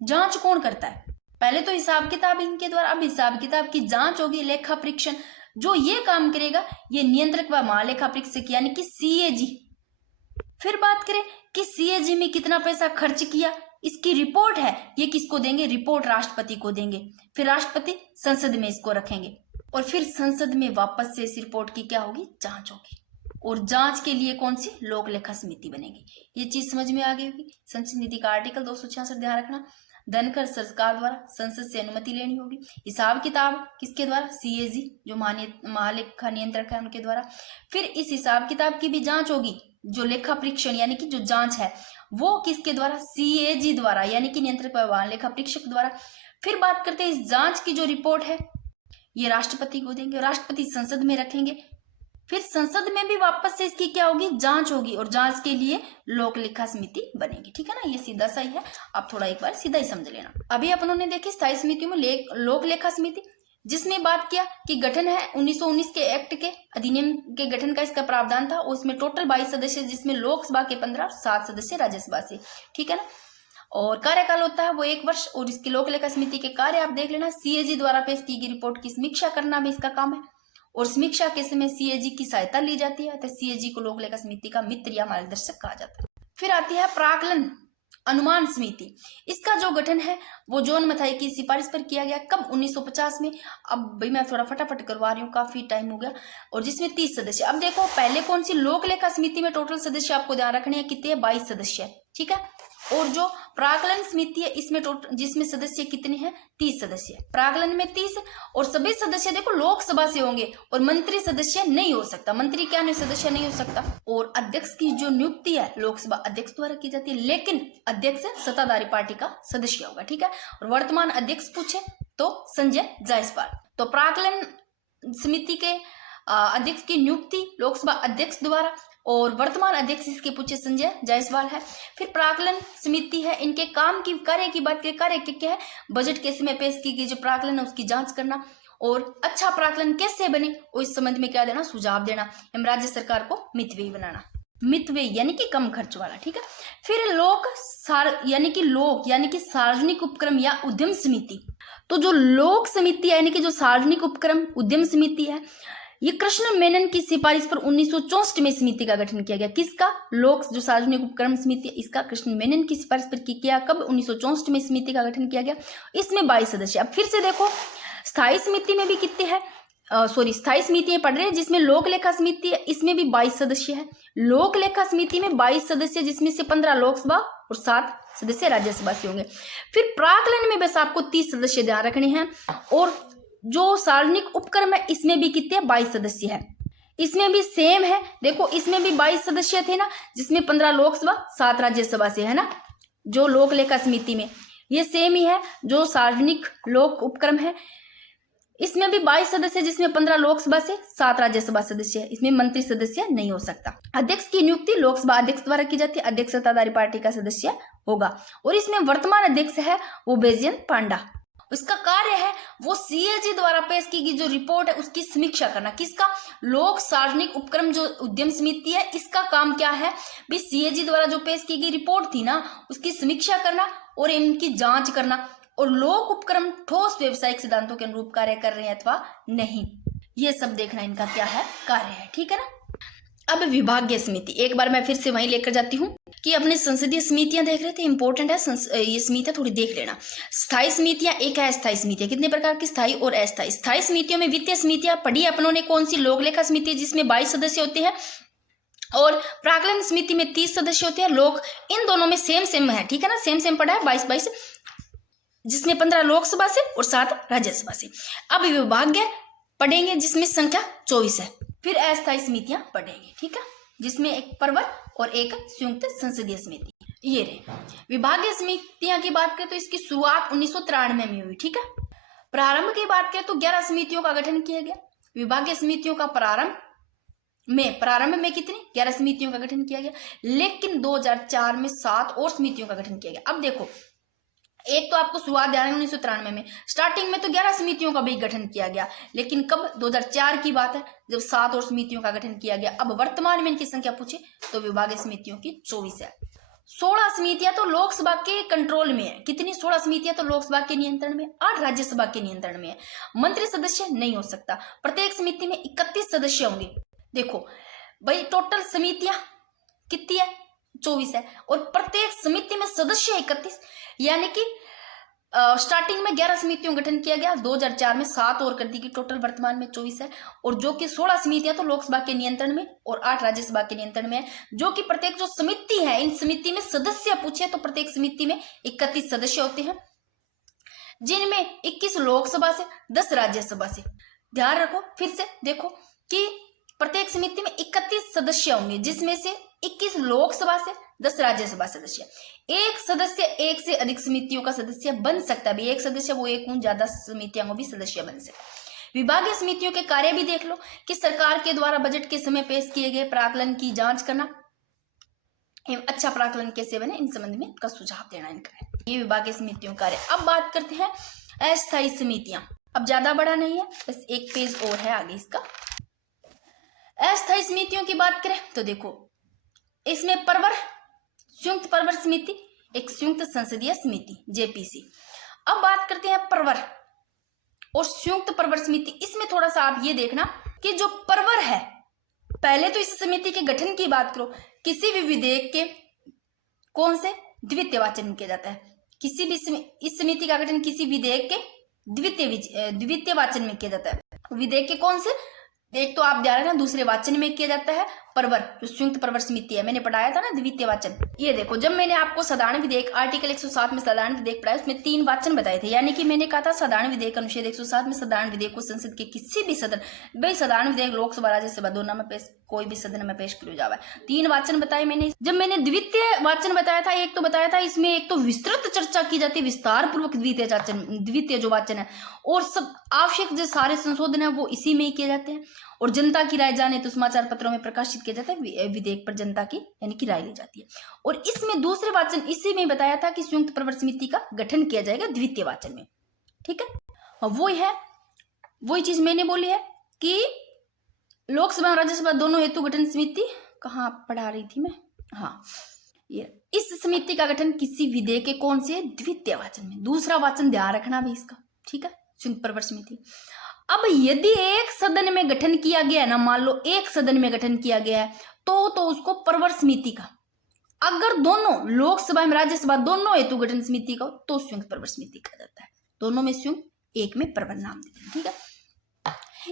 जांच कौन करता है? पहले तो हिसाब किताब इनके द्वारा, अब हिसाब किताब की जांच होगी, लेखा परीक्षण। जो ये काम करेगा ये नियंत्रक व महालेखा परीक्षक यानी कि सीएजी। फिर बात करें कि सीएजी में कितना पैसा खर्च किया, इसकी रिपोर्ट है, ये किसको देंगे? रिपोर्ट राष्ट्रपति को देंगे। फिर राष्ट्रपति संसद में इसको रखेंगे, और फिर संसद में वापस से इस रिपोर्ट की क्या होगी? जांच होगी। और जांच के लिए कौन सी? लोक लेखा समिति बनेगी। ये चीज समझ में आ गई होगी। संचित निधि का आर्टिकल 266 ध्यान रखना। धन खर्च सरकार द्वारा, संसद से अनुमति लेनी होगी। हिसाब किताब किसके द्वारा? सीएजी, जो महालेखा नियंत्रक है, उनके द्वारा। फिर इस हिसाब किताब की भी जांच होगी। जो लेखा परीक्षण यानी कि जो जांच है वो किसके द्वारा? सीएजी द्वारा, यानी कि नियंत्रक व महालेखा परीक्षक द्वारा। फिर बात करते हैं इस जांच की जो रिपोर्ट है ये राष्ट्रपति को देंगे, राष्ट्रपति संसद में रखेंगे। फिर संसद में भी वापस से इसकी क्या होगी, जांच होगी, और जांच के लिए लोक लेखा समिति बनेगी। ठीक है ना, ये सीधा सा ही है, आप थोड़ा एक बार सीधा ही समझ लेना। अभी अपनों ने देखी स्थायी समितियों में लोक लेखा समिति, जिसमें बात किया कि गठन है 1919 के एक्ट के अधिनियम के गठन का इसका प्रावधान था, और उसमें टोटल 22 सदस्य, जिसमें लोकसभा के 15, 7 सदस्य राज्यसभा से। ठीक है ना, और कार्यकाल होता है वो 1 वर्ष, और इसकी लोक लेखा समिति के कार्य आप देख लेना। सीएजी द्वारा पेश की गई रिपोर्ट की समीक्षा करना भी इसका काम है, और समीक्षा के समय सीएजी की सहायता ली जाती है, तो सीएजी को लोक लेखा समिति का मित्र या मार्गदर्शक कहा जाता है। फिर आती है प्राक्कलन अनुमान समिति। इसका जो गठन है वो जॉन मथाई की सिफारिश पर किया गया, कब, 1950 में। अब भाई मैं थोड़ा फटाफट करवा रही हूँ, काफी टाइम हो गया, और जिसमें 30 सदस्य। अब देखो पहले कौन सी, लोक लेखा समिति में टोटल सदस्य आपको ध्यान रखने हैं कितने हैं, 22 सदस्य है। ठीक है, और जो प्राक्कलन समिति है इसमें टोटल, जिसमें सदस्य कितने हैं, 30 सदस्य। प्राक्कलन में 30, और सभी सदस्य देखो लोकसभा से होंगे, और मंत्री सदस्य नहीं हो सकता, मंत्री क्या नहीं, सदस्य नहीं हो सकता। और अध्यक्ष की जो नियुक्ति है लोकसभा अध्यक्ष द्वारा की जाती है, लेकिन अध्यक्ष सत्ताधारी पार्टी का सदस्य होगा। ठीक है, और वर्तमान अध्यक्ष पूछे तो संजय जायसवाल। तो प्राक्कलन समिति के अध्यक्ष की नियुक्ति लोकसभा अध्यक्ष द्वारा, और वर्तमान अध्यक्ष इसके पूछे संजय जायसवाल है। फिर प्राक्कलन समिति है, इनके काम की, कार्य की बात करें, कार्य क्या है, बजट के समय पेश की गई जो प्राक्कलन है उसकी जांच करना, और अच्छा प्राक्कलन कैसे बने और इस संबंध में क्या देना, सुझाव देना, एवं राज्य सरकार को मितव्ययी बनाना, मितव्ययी यानी कि कम खर्च वाला। ठीक है, फिर यानी कि सार्वजनिक उपक्रम या उद्यम समिति। तो जो लोक समिति यानी कि जो सार्वजनिक उपक्रम उद्यम समिति है, ये कृष्ण मेनन की सिफारिश पर 1964 में समिति का गठन किया गया। किसका, जो सार्वजनिक उपक्रम समिति, इसका कृष्ण मेनन की सिफारिश पर किया, कब, 1964 में समिति का गठन किया गया। इसमें 22 सदस्य। अब फिर से देखो स्थायी समिति में भी कितने हैं, स्थायी समितियां पढ़ रहे हैं, जिसमें लोक लेखा समिति है, इसमें भी 22 सदस्य है। लोक लेखा समिति में 22 सदस्य, जिसमें से 15 लोकसभा और 7 सदस्य राज्यसभा से होंगे। फिर प्राक्कलन में बस आपको 30 सदस्य ध्यान रखने हैं, और जो सार्वजनिक उपक्रम है इसमें भी कितने, 22 सदस्य है। इसमें भी सेम है, देखो इसमें भी 22 सदस्य थे ना, जिसमें 15 लोकसभा 7 राज्यसभा से है ना। जो लोक लेखा समिति में ये सेम ही है, जो सार्वजनिक लोक उपक्रम है इसमें भी 22 सदस्य, जिसमें 15 लोकसभा से 7 राज्यसभा सदस्य है। इसमें मंत्री सदस्य नहीं हो सकता। अध्यक्ष की नियुक्ति लोकसभा अध्यक्ष द्वारा की जाती है, अध्यक्ष सत्ताधारी पार्टी का सदस्य होगा, और इसमें वर्तमान अध्यक्ष है वो बैजयंत पांडा। उसका कार्य है वो सीएजी द्वारा पेश की गई जो रिपोर्ट है उसकी समीक्षा करना। किसका, लोक सार्वजनिक उपक्रम जो उद्यम समिति है इसका काम क्या है, भी सीएजी द्वारा जो पेश की गई रिपोर्ट थी ना उसकी समीक्षा करना और इनकी जांच करना, और लोक उपक्रम ठोस व्यवसायिक सिद्धांतों के अनुरूप कार्य कर रहे हैं अथवा नहीं, ये सब देखना इनका क्या है, कार्य है। ठीक है ना। अब विभागीय समिति, एक बार मैं फिर से वहीं लेकर जाती हूँ कि अपने संसदीय समितियां देख रहे थे, इंपॉर्टेंट है ये समितियां थोड़ी देख लेना। स्थायी समितियां, एक है अस्थायी समितियां, कितने प्रकार की, स्थायी और अस्थायी। स्थायी समितियों में वित्तीय समितियां पढ़ी अपनों ने, कौन सी, लोक लेखा समिति जिसमें 22 सदस्य होते हैं, और प्राक्कलन समिति में 30 सदस्य होते हैं। लोक इन दोनों में सेम है, ठीक है ना, सेम पढ़ा है, 22, जिसमें 15 लोकसभा से और 7 राज्यसभा से। अब विभागीय पढ़ेंगे जिसमें संख्या 24 है। फिर अस्थायी समितियां पढ़ेंगे, ठीक है, जिसमें एक प्रवर और एक संयुक्त संसदीय समिति। ये रहे विभागीय समितियां की बात करें तो इसकी शुरुआत 1993 में हुई। ठीक है, प्रारंभ की बात करें तो 11 समितियों का गठन किया गया। विभागीय समितियों का प्रारंभ में कितनी, 11 समितियों का गठन किया गया, लेकिन 2004 में 7 और समितियों का गठन किया गया। अब देखो, एक तो आपको शुरुआत ध्यान है 1993 में, स्टार्टिंग में तो 11 समितियों का भी गठन किया गया, लेकिन कब, 2004 की बात है जब 7 और समितियों का गठन किया गया। अब वर्तमान में इनकी संख्या पूछे तो विभागीय समितियों की 24 है। 16 समितियां तो लोकसभा के कंट्रोल में है। कितनी, 16 समितियां तो लोकसभा के नियंत्रण में, 8 राज्यसभा के नियंत्रण में है। मंत्री सदस्य नहीं हो सकता। प्रत्येक समिति में 31 सदस्य होंगे। देखो भाई, टोटल समितियां कितनी है, 24 है, और प्रत्येक समिति में सदस्य 31, यानी कि स्टार्टिंग में 11 समितियों का गठन किया गया, 2004 में 7 और कर दी गई, टोटल वर्तमान में 24 है। और जो कि 16 समितियां तो लोकसभा के नियंत्रण में और 8 राज्यसभा के नियंत्रण में है, जो कि प्रत्येक जो समिति है इन समिति में सदस्य पूछे तो प्रत्येक समिति में 31 सदस्य होते हैं, जिनमें 21 लोकसभा से, 10 राज्यसभा से। ध्यान रखो, फिर से देखो कि प्रत्येक समिति में 31 सदस्य होंगे, जिसमें से 21 लोकसभा से, 10 राज्यसभा सदस्य। एक सदस्य एक से अधिक समितियों का सदस्य बन सकता है। एक सदस्य वो एक ज्यादा समितियों को भी सदस्य बन सकता है। विभागीय समितियों के कार्य भी देख लो कि सरकार के द्वारा बजट के समय पेश किए गए प्राकलन की जांच करना एवं अच्छा प्राकलन कैसे बने, इन संबंध में का सुझाव देना इनका है। ये विभागीय समितियों का कार्य। अब बात करते हैं अस्थायी समितियां। अब ज्यादा बड़ा नहीं है, बस एक पेज और है आगे इसका। अस्थायी समितियों की बात करें तो देखो इसमें परवर, संयुक्त परवर समिति, एक संयुक्त संसदीय समिति जेपीसी। अब बात करते हैं परवर और संयुक्त परवर समिति। इसमें थोड़ा सा आप ये देखना कि जो परवर है, पहले तो इस समिति के गठन की बात करो, किसी भी विधेयक के कौन से द्वितीय वाचन में किया जाता है। किसी भी इस समिति का गठन किसी विधेयक के द्वितीय वाचन में किया जाता है। विधेयक के कौन से, एक तो आप ध्यान रखना दूसरे वाचन में किया जाता है। परवर जो संयुक्त परवर समिति है, मैंने पढ़ाया था ना द्वितीय वाचन। ये देखो जब मैंने आपको साधारण विधेयक आर्टिकल 107 में साधारण विधेयक पढ़ाया, उसमें 3 वाचन बताए थे। यानी कि मैंने कहा था साधारण विधेयक अनुच्छेद 107 में साधारण विधेयक को संसद के किसी भी सदन, भाई साधारण विधेयक लोकसभा राज्यसभा दोनों में पेश, कोई भी सदन में पेश किया जावा। 3 वाचन बताए मैंने। जब मैंने द्वितीय वाचन बताया था, एक तो बताया था इसमें एक तो विस्तृत चर्चा की जाती है, विस्तार पूर्वक द्वितीय जो वाचन है, और सब आवश्यक जो सारे संशोधन है वो इसी में ही किए जाते हैं। और जनता की राय जाने तो समाचार पत्रों में प्रकाशित किया जाता है, विधेयक पर जनता की यानी कि राय ली जाती है। और इसमें दूसरे वाचन इसी में बताया था कि संयुक्त परवर समिति का गठन किया जाएगा द्वितीय वाचन में। ठीक है, वही चीज मैंने बोली है कि लोकसभा और राज्यसभा दोनों हेतु गठन समिति, कहाँ पढ़ा रही थी मैं, हाँ ये इस समिति का गठन किसी विधेयक के कौन से द्वितीय वाचन में, दूसरा वाचन ध्यान रखना भी इसका। ठीक है, संयुक्त परवर समिति। अब यदि एक सदन में गठन किया गया है ना, मान लो एक सदन में गठन किया गया है तो उसको परवर समिति का, अगर दोनों लोकसभा में राज्यसभा दोनों हेतु गठन समिति का तो संयुक्त परवर समिति कहा जाता है। दोनों में संयुक्त, एक में परवर नाम देते हैं। ठीक है,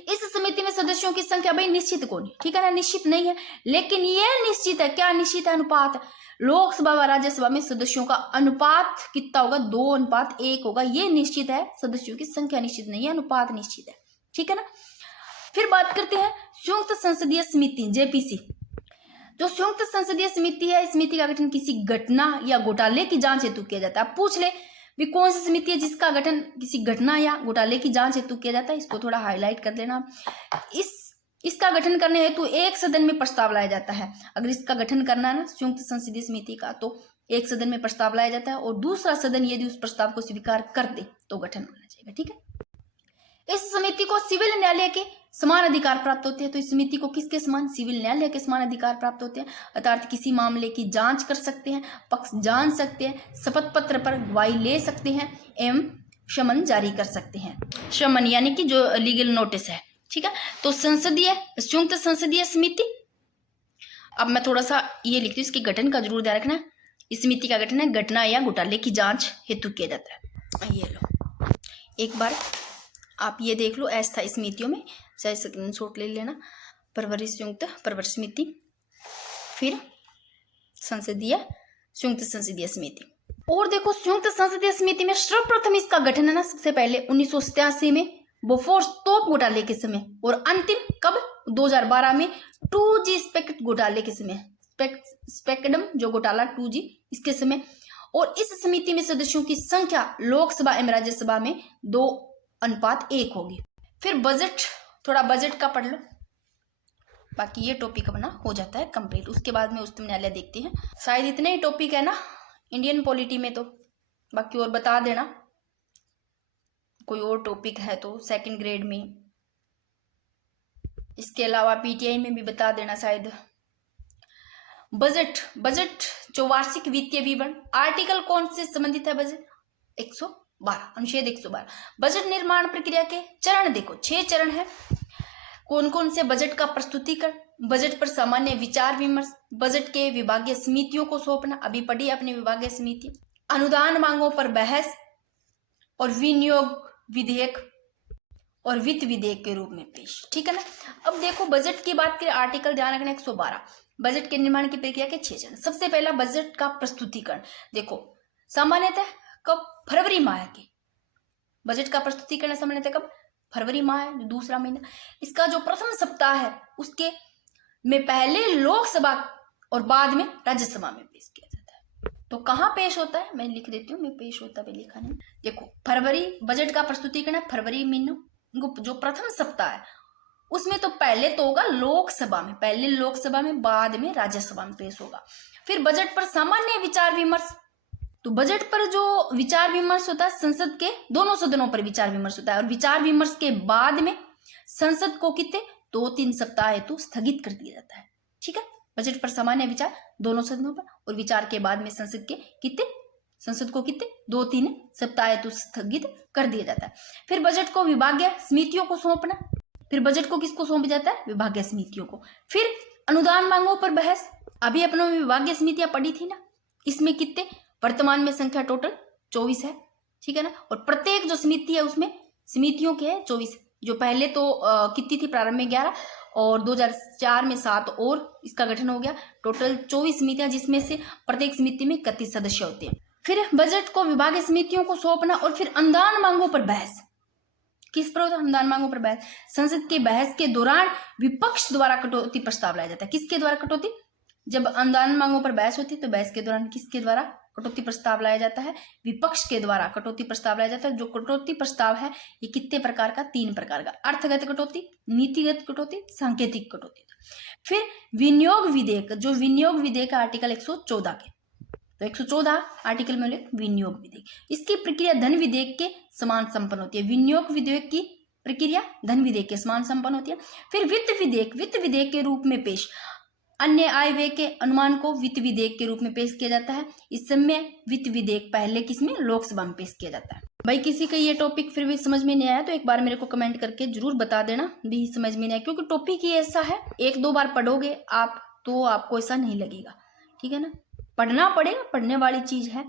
इस समिति में सदस्यों की संख्या भाई निश्चित कौन है, ठीक है ना, निश्चित नहीं है, लेकिन यह निश्चित है। क्या निश्चित है? अनुपात। लोकसभा व राज्यसभा में सदस्यों का अनुपात कितना होगा? 2:1 होगा। ये निश्चित है, सदस्यों की संख्या निश्चित नहीं है, अनुपात निश्चित है। ठीक है ना। फिर बात करते हैं संयुक्त संसदीय समिति जेपीसी। जो संयुक्त संसदीय समिति है, इस समिति का गठन किसी घटना या घोटाले की जांच हेतु किया जाता है। आप पूछ ले भी कौन सी समिति है जिसका गठन किसी घटना या घोटाले की जांच हेतु किया जाता है, इसको थोड़ा हाईलाइट कर लेना। इसका गठन करने हेतु एक सदन में प्रस्ताव लाया जाता है। अगर इसका गठन करना है ना संयुक्त संसदीय समिति का, तो एक सदन में प्रस्ताव लाया जाता है और दूसरा सदन यदि उस प्रस्ताव को स्वीकार कर दे तो गठन होना चाहिए। ठीक है, इस समिति को सिविल न्यायालय के समान अधिकार प्राप्त होते हैं। तो इस समिति को किसके समान? सिविल न्यायालय के समान अधिकार प्राप्त होते हैं, अर्थात किसी मामले की जांच कर सकते हैं, पक्ष जान सकते हैं, शपथ पत्र पर गवाही ले सकते हैं एवं समन जारी कर सकते हैं। समन यानी कि जो लीगल नोटिस है। ठीक है, तो संयुक्त संसदीय समिति। अब मैं थोड़ा सा ये लिखती हूँ, इसके गठन का जरूर ध्यान रखना। इस समिति का गठन है घटना या घोटाले की जांच हेतु किया जाता है। ये लो एक बार आप ये देख लो, अस्थायी समितियों में चाहे स्क्रीनशॉट ले लेना। परवरी संयुक्त परवर समिति, फिर संयुक्त संसदीय समिति। और देखो संयुक्त संसदीय समिति में सर्वप्रथम इसका गठन है ना सबसे पहले 1987 में बोफोर्स तोप घोटाले के समय, और अंतिम कब? 2012 में 2G स्पेक्ट घोटाले के समय, स्पेक्ट्रम जो घोटाला 2G इसके समय। और इस समिति में सदस्यों की संख्या लोकसभा एवं राज्यसभा में 2:1 होगी। फिर बजट, थोड़ा बजट का पढ़ लो, बाकी ये टॉपिक अपना हो जाता है कंप्लीट। उसके बाद में उच्चतम न्यायालय देखते हैं। शायद इतने ही टॉपिक है ना इंडियन पॉलिटी में, तो बाकी और बता देना कोई और टॉपिक है तो सेकंड ग्रेड में। इसके अलावा पीटीआई में भी बता देना शायद। बजट जो वार्षिक वित्तीय विवरण, आर्टिकल कौन से संबंधित है? बजट 112, अनुच्छेद 112। बजट निर्माण प्रक्रिया के चरण देखो 6 चरण है। कौन कौन से? बजट का प्रस्तुतिकरण, बजट पर सामान्य विचार विमर्श, बजट के विभागीय समितियों को सौंपना, अभी पढ़ी अपनी विभागीय समिति, अनुदान मांगों पर बहस, और विनियोग विधेयक और वित्त विधेयक के रूप में पेश। ठीक है ना। अब देखो बजट की बात करें, आर्टिकल ध्यान रखना 112। बजट के निर्माण की प्रक्रिया के 6 चरण। सबसे पहला बजट का प्रस्तुतिकरण। देखो सामान्यतः कब? फरवरी माह के बजट का प्रस्तुतिकरण सामान्यतः कब? फरवरी माह है, दूसरा महीना। इसका जो प्रथम सप्ताह है उसके में पहले लोकसभा और बाद में राज्यसभा में पेश किया जाता है। तो कहाँ पेश होता है? मैं लिख देती हूँ, मैं पेश होता है लिखा नहीं। देखो फरवरी, बजट का प्रस्तुतिकरण है फरवरी महीनों जो प्रथम सप्ताह है उसमें तो पहले तो होगा लोकसभा में, पहले लोकसभा में, बाद में राज्यसभा में पेश होगा। फिर बजट पर सामान्य विचार विमर्श, तो बजट पर जो विचार विमर्श होता है संसद के दोनों सदनों पर विचार विमर्श होता है, और विचार विमर्श के बाद में संसद को कितने 2-3 सप्ताह हेतु स्थगित कर दिया जाता है। ठीक है, बजट पर सामान्य विचार दोनों सदनों पर, और विचार के बाद में संसद को कितने 2-3 सप्ताह हेतु स्थगित कर दिया जाता है। फिर बजट को विभागीय समितियों को सौंपना, फिर बजट को किसको सौंपा जाता है, विभागीय समितियों को। फिर अनुदान मांगों पर बहस, अभी अपनों में विभागीय समितियां पड़ी थी ना, इसमें कितने वर्तमान में संख्या टोटल 24 है। ठीक है ना, और प्रत्येक जो समिति है उसमें समितियों के है 24, जो पहले तो कितनी थी प्रारंभ में 11 और 2004 में 7 और इसका गठन हो गया, टोटल 24 समितियां, जिसमें से प्रत्येक समिति में 31 सदस्य होते हैं। फिर बजट को विभागीय समितियों को सौंपना, और फिर अनुदान मांगों पर बहस, किस पर होता है अनुदान मांगों पर बहस, संसद के बहस के दौरान विपक्ष द्वारा कटौती प्रस्ताव लाया जाता है। किसके द्वारा कटौती, जब अनुदान मांगों पर बहस होती है तो बहस के दौरान किसके द्वारा कटौती प्रस्ताव लाया जाता है, विपक्ष के द्वारा कटौती प्रस्ताव लाया जाता है। जो कटौती प्रस्ताव है ये कितने प्रकार का, 3 प्रकार का, अर्थगत कटौती, नीतिगत कटौती, सांकेतिक कटौती। फिर विनियोग विधेयक, जो विनियोग विधेयक आर्टिकल 114 के, तो 114 आर्टिकल में विनियोग विधेयक, इसकी प्रक्रिया धन विधेयक के समान संपन्न होती है। विनियोग विधेयक की प्रक्रिया धन विधेयक के समान संपन्न होती है। फिर वित्त विधेयक के रूप में पेश, अन्य आय व्यय के अनुमान को वित्त विधेयक के रूप में पेश किया जाता है। इस समय वित्त विधेयक पहले किसमें, लोकसभा में पेश किया जाता है। भाई किसी का ये टॉपिक फिर भी समझ में नहीं आया तो एक बार मेरे को कमेंट करके जरूर बता देना भी समझ में नहीं आया, क्योंकि टॉपिक ही ऐसा है, 1-2 बार पढ़ोगे आप तो आपको ऐसा नहीं लगेगा। ठीक है ना, पढ़ना पड़ेगा, पढ़ने वाली चीज है।